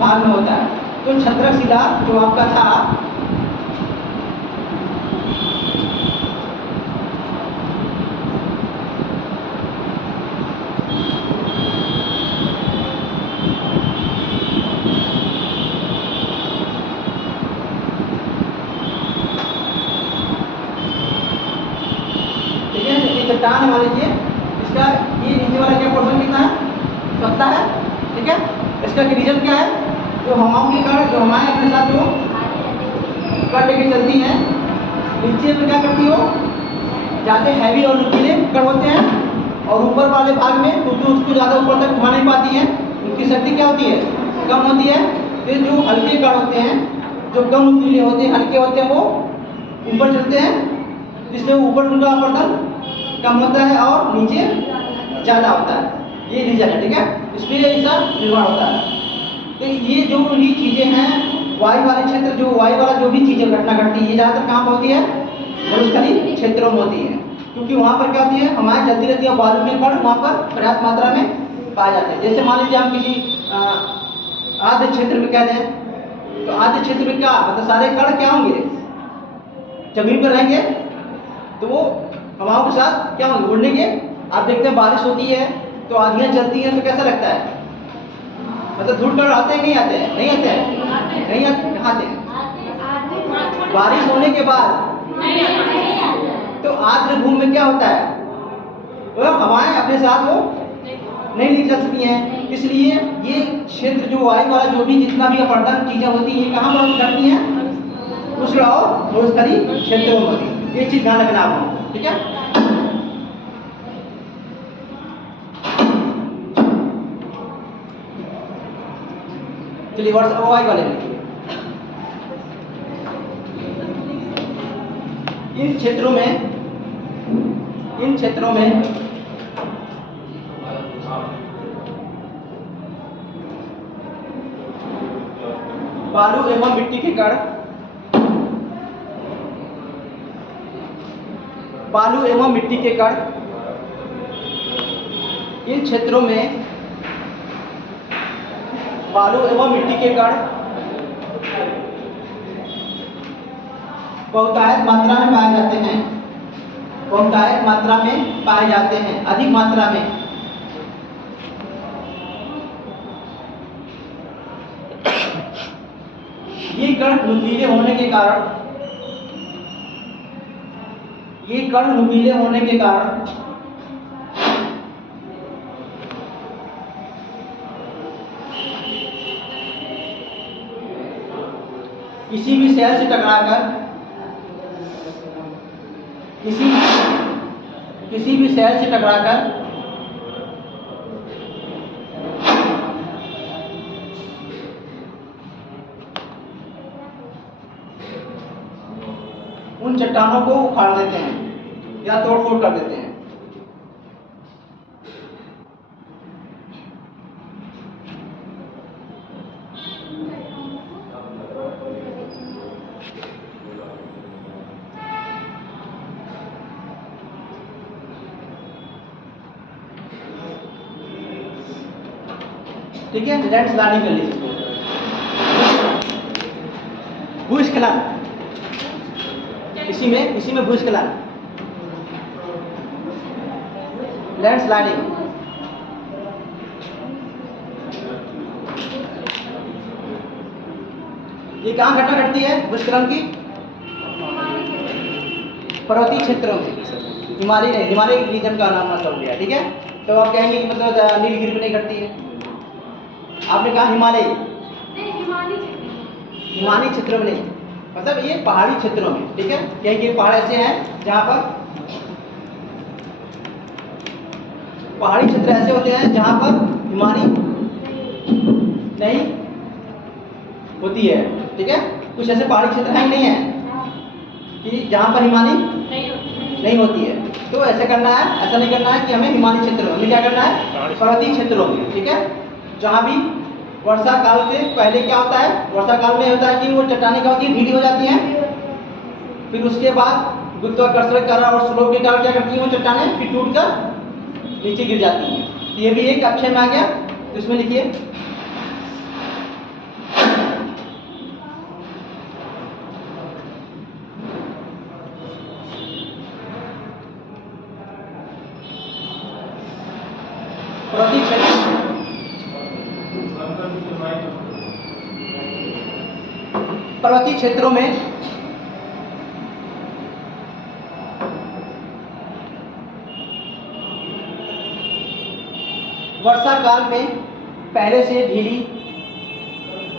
भाग में होता है। तो छंद्रक शिला जो आपका था, ठीक है, ये चट्टान है मान लीजिए, इसका ये नीचे वाला क्या पोर्शन कितना है, सत्ता है, ठीक है। इसका रीजन क्या है, जो हवाओं के कण जो हवाएं अपने साथ जो कण लेके चलती हैं, नीचे में क्या करती हो, ज़्यादा हैवी और नुकीले कण होते हैं, और ऊपर वाले भाग में क्योंकि उसको ज़्यादा ऊपर तक घुमा नहीं पाती है, उनकी शक्ति क्या होती है, कम होती है। फिर जो हल्के कण होते हैं, जो कम नुकीले होते हैं, हल्के होते हैं, वो ऊपर चलते हैं, जिसमें ऊपर उनका अपरदन कम होता है और नीचे ज़्यादा होता है। ये रीजन है, ठीक है, इसलिए ऐसा निर्माण होता है। तो ये जो ही चीज़ें हैं, वायु वाले क्षेत्र, जो वायु वाला जो भी चीज़ें घटना घटती है, ये ज़्यादातर कहाँ होती है, मरुस्थलीय क्षेत्रों में होती है, क्योंकि वहाँ पर क्या होती है, हमारे चलती रहती है वायु के कण वहाँ पर पर्याप्त मात्रा में पाए जाते हैं। जैसे मान लीजिए हम किसी आद्र क्षेत्र में कह दें, तो आद्र क्षेत्र में क्या मतलब सारे कण क्या होंगे, जमीन पर रहेंगे, तो वो हवाओं के साथ क्या होंगे, उड़ने के। आप देखते हैं बारिश होती है तो आंधियाँ चलती हैं, तो कैसा लगता है, मतलब धूल कण आते हैं नहीं आते हैं, नहीं आते हैं, नहीं आते, कहाँ आते हैं, बारिश होने के बाद। तो आर्द्र भूमि में क्या होता है, वो हवाएं अपने साथ वो नहीं ले जा सकती हैं, इसलिए ये क्षेत्र जो वायु वाला जो भी जितना भी अपरदन चीजें होती हैं, ये कहाँ पर घटती हैं, उष्ण और मरुस्थलीय क्षेत्रों में होती है। ये चीज ध्यान रखना आपको, ठीक है। चलिए वर्ष वायु वाले लिखिए। इन क्षेत्रों में बालू एवं मिट्टी के कण, बालू एवं मिट्टी के कण, इन क्षेत्रों में बालू एवं मिट्टी के कण बहुतायत मात्रा में पाए जाते हैं, बहुतायत मात्रा में पाए जाते हैं, अधिक मात्रा में। ये कण नुकीले होने के कारण, ये कण नुकीले होने के कारण किसी भी सेल से टकराकर, किसी भी सेल से टकराकर उन चट्टानों को उखाड़ देते हैं या तोड़ फोड़ कर देते हैं। ठीक है, लैंड स्लाइडिंग कर लीजिए। भूस्खलन, इसी में भूस्खलन, लैंड स्लाइडिंग। ये कहाँ घटना घटती है भूस्खलन की, पर्वतीय क्षेत्रों में। हिमालय नहीं, हिमालय रीजन का नाम मतलब हो गया, ठीक है। तो आप कहेंगे कि मतलब नीलगिरी में नहीं घटती है, आपने कहा हिमालय, नहीं, हिमालय क्षेत्र में। हिमालय क्षेत्र में नहीं, मतलब ये पहाड़ी क्षेत्रों में, ठीक है। कहीं पहाड़ ऐसे हैं जहाँ पर पहाड़ी क्षेत्र ऐसे होते हैं जहाँ पर हिमालय नहीं होती है, ठीक है। कुछ ऐसे पहाड़ी क्षेत्र हैं नहीं है कि जहाँ पर हिमालय नहीं होती है। तो ऐसे करना है, ऐसा नहीं करना है कि हमें हिमालय क्षेत्र में, क्या करना है, पर्वतीय क्षेत्रों में, ठीक है। जहाँ भी वर्षा काल से पहले क्या होता है, वर्षा काल में होता है कि वो चट्टानें क्या होती है, ढीली हो जाती हैं, फिर उसके बाद गुरुत्वाकर्षण के कारण और स्लो के कारण क्या करती हैं वो चट्टानें फिर टूट कर नीचे गिर जाती हैं। ये भी एक अक्षय में आ गया, तो इसमें लिखिए पर्वतीय क्षेत्र, पर्वतीय क्षेत्रों में वर्षा काल में पहले से ढीली,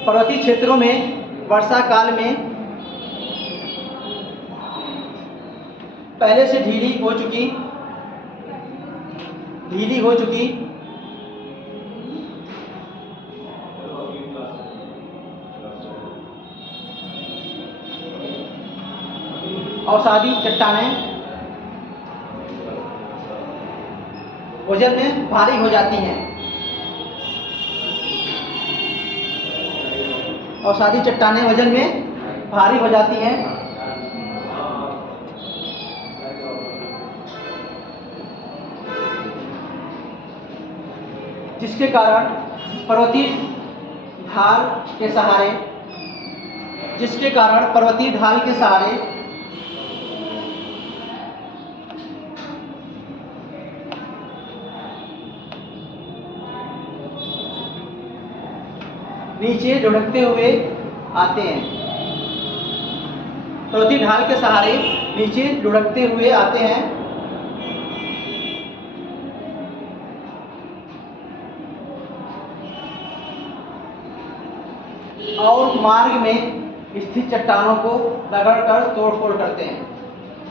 पर्वतीय क्षेत्रों में वर्षा काल में पहले से ढीली हो चुकी अवसादी चट्टानें वजन में भारी हो जाती हैं। अवसादी चट्टानें वजन में भारी हो जाती हैं, जिसके कारण पर्वतीय ढाल के सहारे नीचे लुढ़कते हुए आते हैं। पर्वतीय ढाल के सहारे नीचे लुढ़कते हुए आते हैं, और मार्ग में स्थित चट्टानों को रगड़कर तोड़फोड़ करते हैं,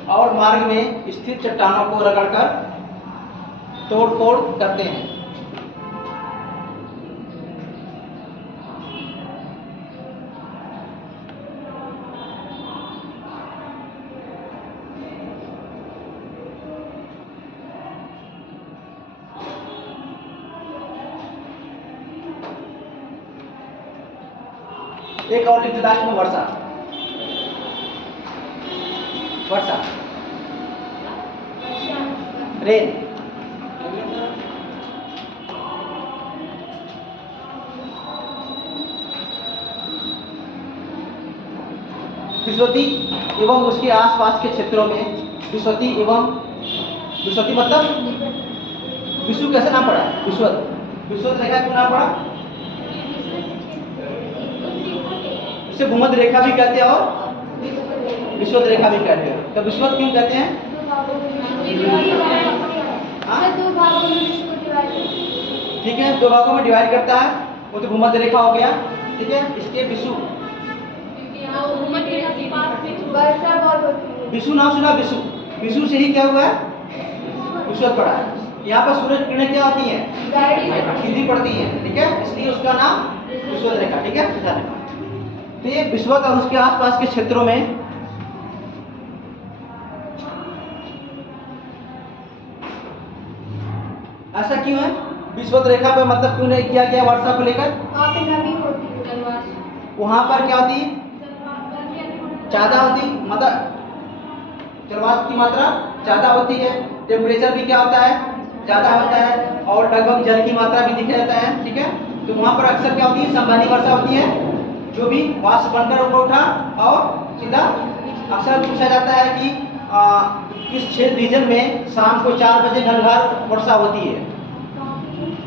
और मार्ग में स्थित चट्टानों को रगड़कर तोड़फोड़ करते हैं। एक और लिख लास्ट में वर्षा, वर्षा रेन, विश्वती एवं उसके आसपास के क्षेत्रों में विश्वती मतलब विश्व कैसे नाम पड़ा, विश्वत रेखा क्यों नाम पड़ा, इसे भूमध्य रेखा भी कहते हैं और विश्वत रेखा भी कहते हैं। तो विश्वत क्यों कहते हैं, ठीक है, दो भागों में डिवाइड करता है, वो तो भूमध्य रेखा हो गया, ठीक है। इसके विषु नाम सुना, विषु से ही क्या हुआ है, विश्वत पड़ा है। यहाँ पर सूरज किरणें क्या होती हैं, सीधी पड़ती हैं, ठीक है, इसलिए उसका नाम विश्वत रेखा, ठीक है। तो ये विश्वत और उसके आसपास के क्षेत्रों में ऐसा क्यों है, विश्वत रेखा पे मतलब क्यों नहीं किया गया वर्षा को लेकर, वहां पर क्या होती, ज्यादा होती, मतलब जलवाष्प की मात्रा ज्यादा होती है, टेम्परेचर भी क्या होता है, ज्यादा होता है, और लगभग जल की मात्रा भी दिखा जाता है, ठीक है। तो वहां पर अक्सर क्या होती है, संवहनी वर्षा होती है, जो भी वाष्प बनकर ऊपर उठा और सीधा, अक्सर पूछा जाता है कि किस क्षेत्र रीजन में शाम को 4 बजे घनघोर वर्षा होती है,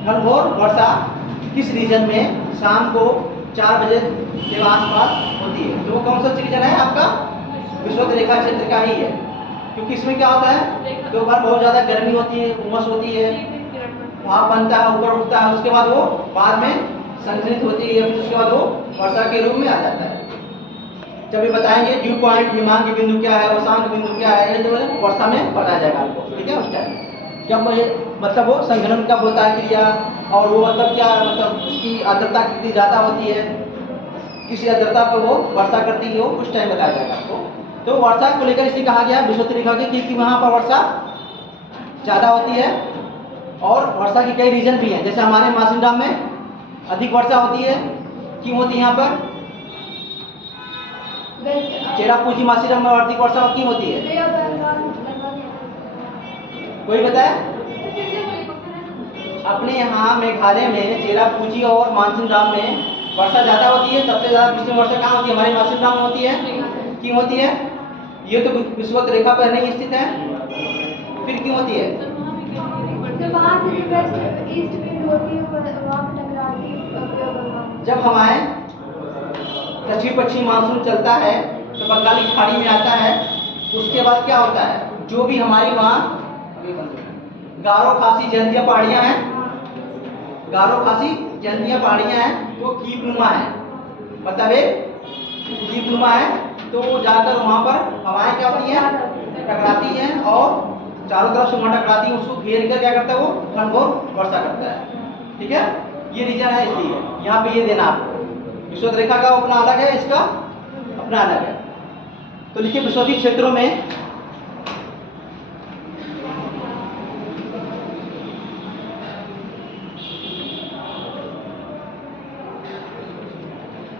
घनघोर वर्षा किस रीजन में शाम को 4 बजे के आसपास होती है। तो वो कौन सा रीजन है आपका, विश्वत रेखा क्षेत्र का ही है, क्योंकि इसमें क्या होता है, दो बार बहुत ज़्यादा गर्मी होती है, उमस होती है, भाप बनता है, ऊपर उठता है, उसके बाद वो बाद में संग्रहित होती है, फिर उसके बाद वो वर्षा के रूप में आ जाता है। जब ये बताएंगे ड्यू पॉइंट, हिमांक बिंदु क्या है, वसांक बिंदु क्या है, ये जो है वर्षा में बताया जाएगा आपको, ठीक है। उस टाइम जब ये मतलब वो संघनन कब होता है क्रिया, और वो मतलब क्या, मतलब उसकी आर्द्रता कितनी ज़्यादा होती है, किसी आर्द्रता पर वो वर्षा करती है, वो उस टाइम बताया जाएगा आपको। तो वर्षा को लेकर इसे कहा गया विषुवत रेखा के, क्योंकि वहाँ पर वर्षा ज़्यादा होती है और वर्षा के कई रीजन भी हैं। जैसे हमारे मासिनराम में अधिक वर्षा होती है, क्यों होती है यहाँ पर? चेरापूंजी मासिनराम में अधिक वर्षा क्यों होती है, कोई बताए? अपने यहाँ मेघालय में चेरापूंजी और मानसूनराम में वर्षा ज़्यादा होती है। सबसे ज़्यादा विषुवत वर्षा कहाँ होती है? हमारे मानसूनराम में होती है। क्यों होती है? ये तो विषुवत रेखा पर नहीं स्थित है, फिर क्यों होती है? जब हमारे दक्षिण पश्चिम मानसून चलता है तो बंगाल की खाड़ी में आता है, उसके बाद क्या होता है, जो भी हमारी वहाँ गारो खासी जयंतिया पहाड़ियाँ हैं, गारो खासी जयंतिया पहाड़ियाँ हैं, वो कीपनुमा है, मतलब एक कीपनुमा है। तो जाकर वहाँ पर हवाएं क्या होती हैं, टकराती हैं, और चारों तरफ से वहाँ टकराती हैं, उसको घेर कर क्या करता है, वो घनघोर वर्षा करता है, ठीक है। ये रीजन है, इसलिए यहाँ पे ये देना आपको। विषुवत रेखा का अपना अलग है, इसका अपना अलग है। तो लिखिए विषुवतीय क्षेत्रों में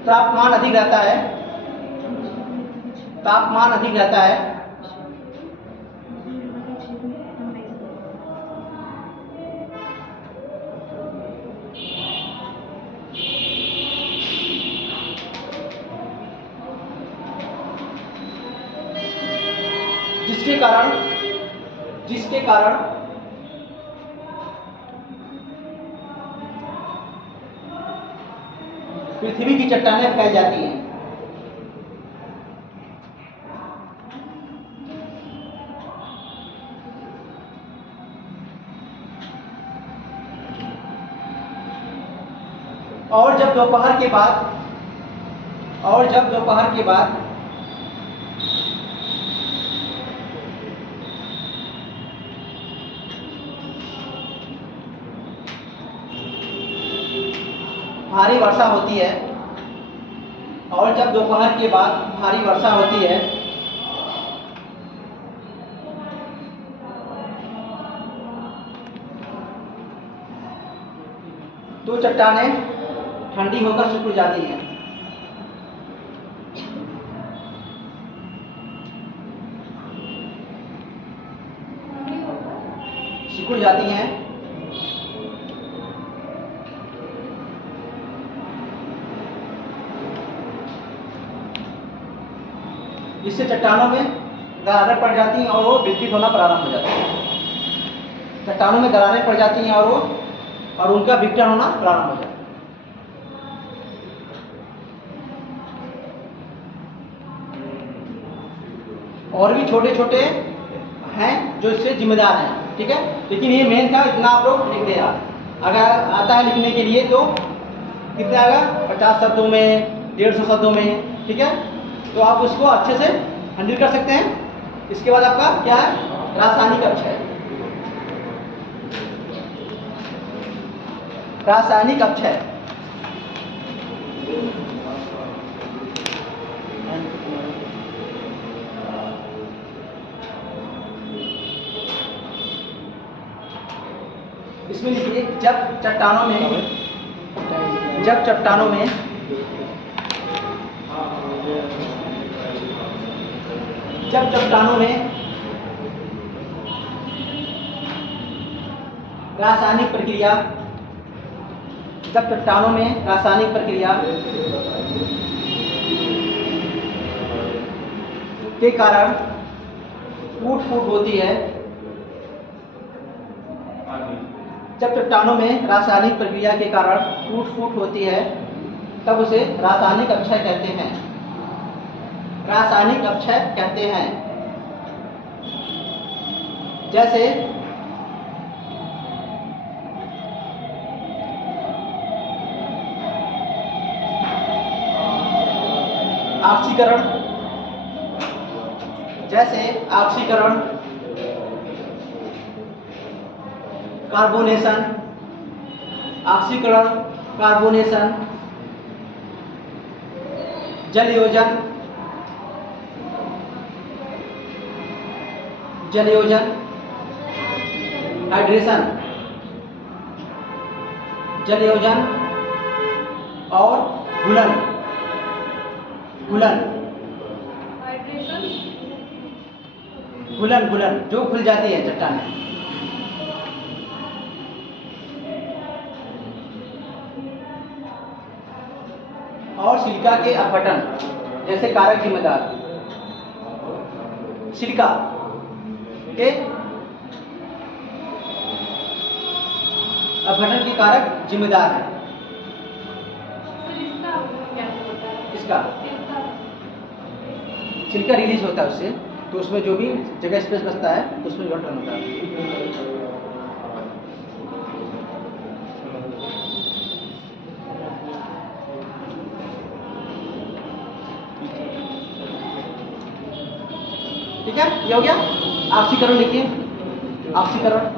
तापमान अधिक रहता है, तापमान अधिक रहता है, जिसके कारण पृथ्वी की चट्टानें फैल जाती हैं। और जब दोपहर के बाद भारी वर्षा होती है, और जब दोपहर के बाद भारी वर्षा होती है, तो चट्टानें ठंडी होकर सिकुड़ जाती हैं। सिकुड़ जाती हैं, जिससे चट्टानों में दरारें पड़ जाती हैं और वो विकसित होना प्रारंभ हो जाता है। चट्टानों में दरारें पड़ जाती हैं और उनका विघटन होना प्रारंभ हो जाता है। और भी छोटे छोटे हैं जो इससे जिम्मेदार हैं, ठीक है। लेकिन ये मेन था, इतना आप लोग लिख देना। अगर आता है लिखने के लिए तो कितना आएगा, 50 शब्दों में, 150 शब्दों में, ठीक है। तो आप उसको अच्छे से हैंडल कर सकते हैं। इसके बाद आपका क्या है, रासायनिक अपक्षय। रासायनिक अपक्षय इसमें लिखिए, जब चट्टानों में रासायनिक प्रक्रिया के कारण टूट फूट होती है, जब चट्टानों में रासायनिक प्रक्रिया के कारण टूट फूट होती है, तब उसे रासायनिक अपक्षय कहते हैं। रासायनिक अपक्षय कहते हैं। जैसे ऑक्सीकरण, कार्बोनेशन, जलयोजन, हाइड्रेशन, जलयोजन और घुलन, हाइड्रेशन, जो खुल जाती है चट्टान। और सिलिका के अपघटन जैसे कारक जिम्मेदार, सिलिका के अपघटन के कारक जिम्मेदार है। फिर इसका क्या होता है? इसका सिलिका रिलीज होता है उससे, तो उसमें जो भी जगह स्पेस बचता है उसमें इलेक्ट्रॉन होता है। ठीक है, ये हो गया। ऑक्सीकरण लिखिए, ऑक्सीकरण।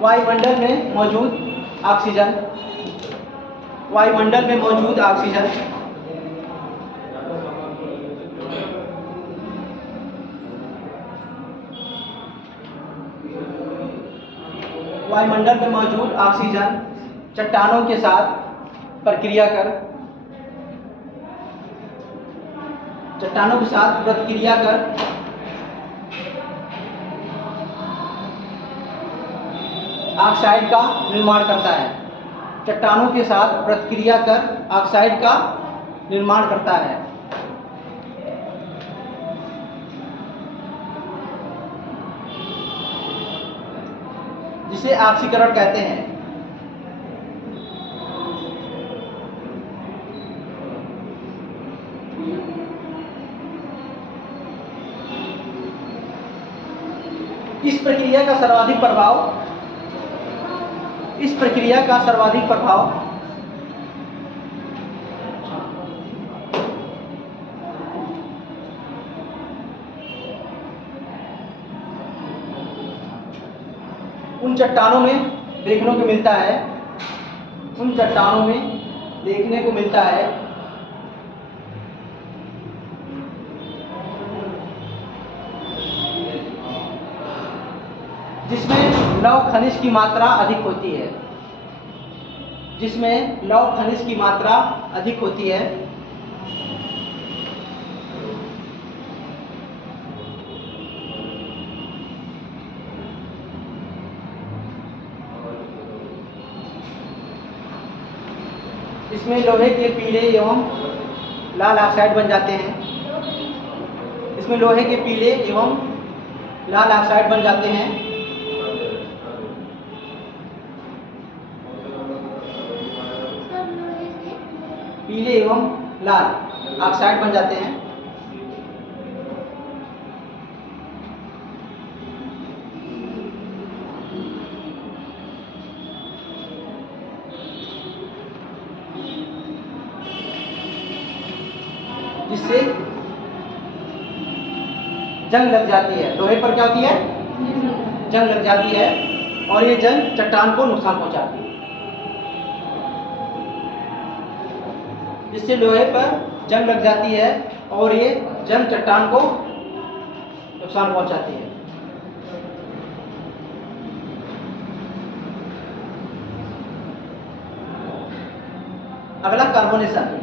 वायुमंडल में मौजूद ऑक्सीजन, वायुमंडल में मौजूद ऑक्सीजन वायुमंडल में मौजूद ऑक्सीजन चट्टानों के साथ प्रतिक्रिया कर ऑक्साइड का निर्माण करता है। चट्टानों के साथ प्रतिक्रिया कर ऑक्साइड का निर्माण करता है। जिसे ऑक्सीकरण कहते हैं। इस प्रक्रिया का सर्वाधिक प्रभाव उन चट्टानों में देखने को मिलता है जिसमें लौह खनिज की मात्रा अधिक होती है। इसमें लोहे के पीले एवं लाल ऑक्साइड बन जाते हैं। पीले एवं लाल ऑक्साइड बन जाते हैं। जिससे जंग लग जाती है। लोहे पर क्या होती है? जंग लग जाती है और ये जंग चट्टान को नुकसान पहुंचाती है। जिससे लोहे पर जंग लग जाती है और ये जंग चट्टान को नुकसान पहुंचाती है। अगला कार्बोनेशन।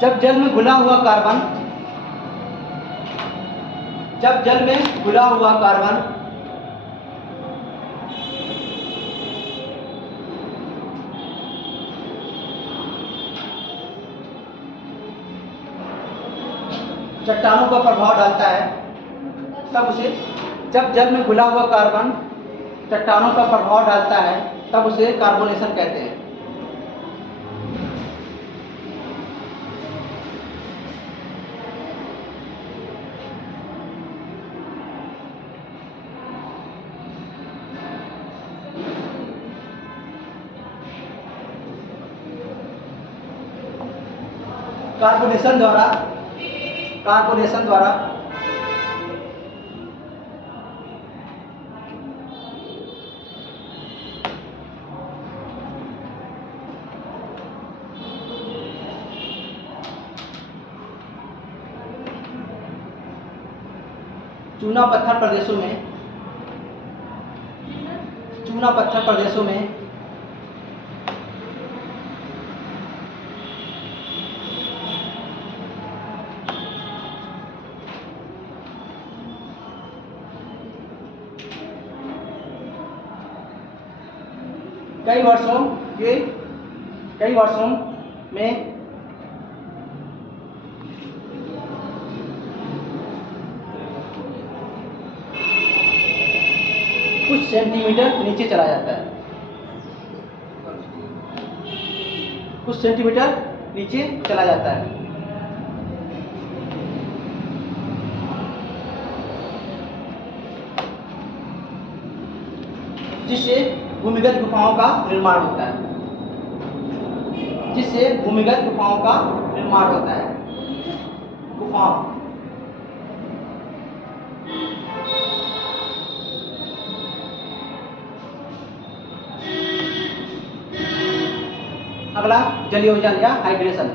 जब जल में घुला हुआ कार्बन चट्टानों पर प्रभाव डालता है तब उसे, जब जल में घुला हुआ कार्बन चट्टानों पर प्रभाव डालता है तब उसे कार्बोनेशन कहते हैं। कार्बोनेशन द्वारा चूना पत्थर प्रदेशों में कई वर्षों में कुछ सेंटीमीटर नीचे चला जाता है, जिससे भूमिगत गुफाओं का निर्माण होता है। गुफाओं, अगला जलयोजन या हाइड्रेशन।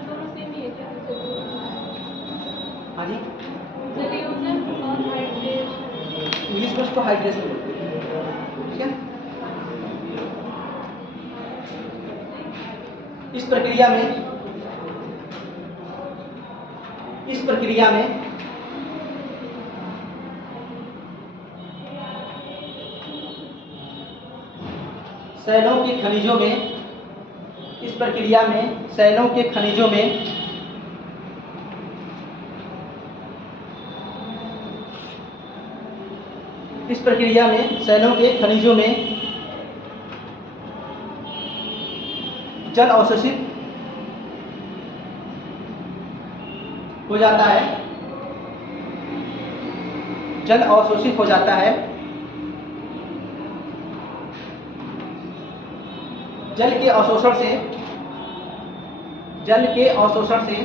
दोनों सेम ही है क्या? हाँ जी, जलयोजन और हाइड्रेशन। इंग्लिश में उसको हाइड्रेशन बोलते हैं, ठीक है। इस प्रक्रिया में सैलों के खनिजों में जल अवशोषित हो जाता है। जल के अवशोषण से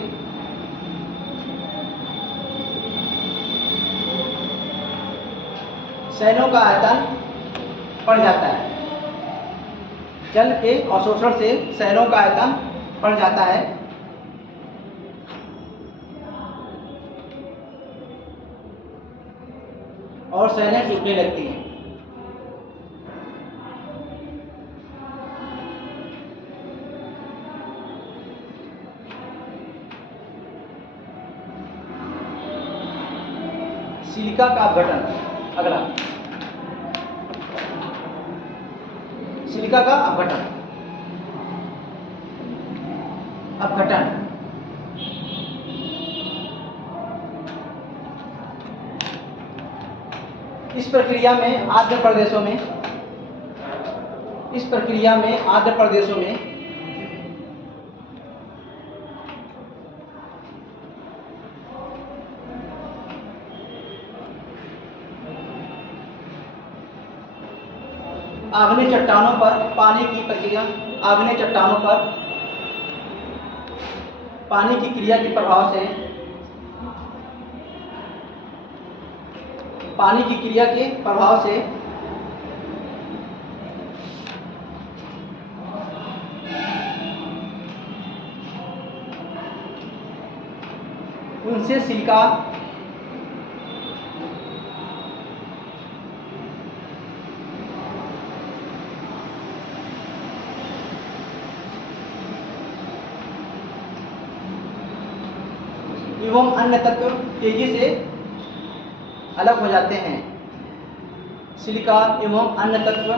सैलों का आयतन बढ़ जाता है। और सैलें टूटने लगती हैं। सिलिका का अपघटन, अगला सिलिका का अपघटन। इस प्रक्रिया में आर्द्र प्रदेशों में आग्नेय चट्टानों पर पानी की क्रिया के प्रभाव से उनसे सिलिका एवं अन्य तत्व तेजी से अलग हो जाते हैं। सिलिका एवं अन्य तत्व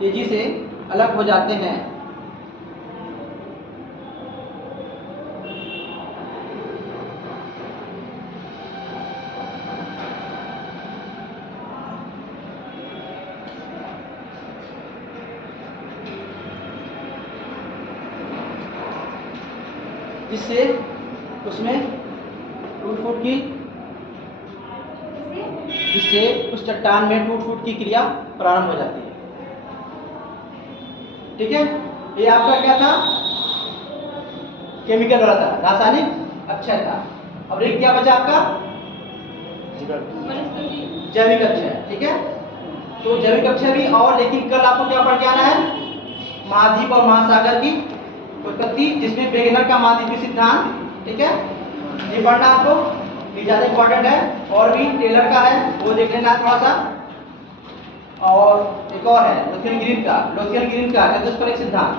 तेजी से अलग हो जाते हैं। जिससे उसमें टूट फूट की जिससे उस चट्टान में टूट फूट की क्रिया प्रारंभ हो जाती है। ठीक है, ये आपका क्या था? केमिकल वाला था, रासायनिक अक्षय था। अब एक क्या बचा आपका? वनस्पति जैविक अक्षय। ठीक है, तो जैविक अक्षय भी, और लेकिन कल आपको क्या पढ़ के आना है? महाद्वीप और महासागर की उत्पत्ति, जिसमें वेगनर का महाद्वीपीय सिद्धांत। ठीक है, ये पढ़ना आपको, ये ज्यादा इंपॉर्टेंट है। और भी टेलर का है, वो देख लेना थोड़ा सा। और एक और है लोथियन ग्रीन का चतुष्फलक सिद्धांत।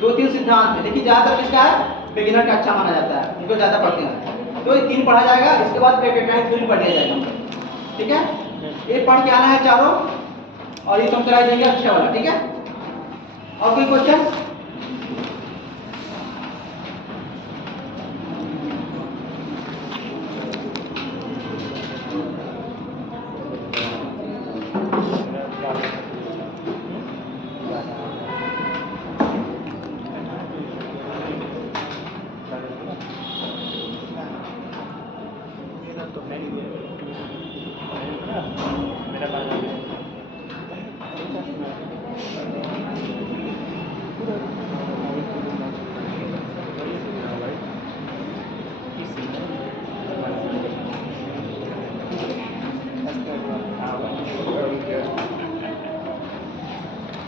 2-3 सिद्धांत है, लेकिन ज्यादातर किसका है? वेगनर का अच्छा माना जाता है, इनको ज्यादा पढ़ते हैं। तो ये 3 पढ़ा जाएगा, इसके बाद पेपेटाइट थ्योरी पढ़ लिया जाएगा। ठीक है, ये पढ़ के आना है चारों, और ये तुम कराई देंगे अक्षय वाला। ठीक है, और कोई क्वेश्चन?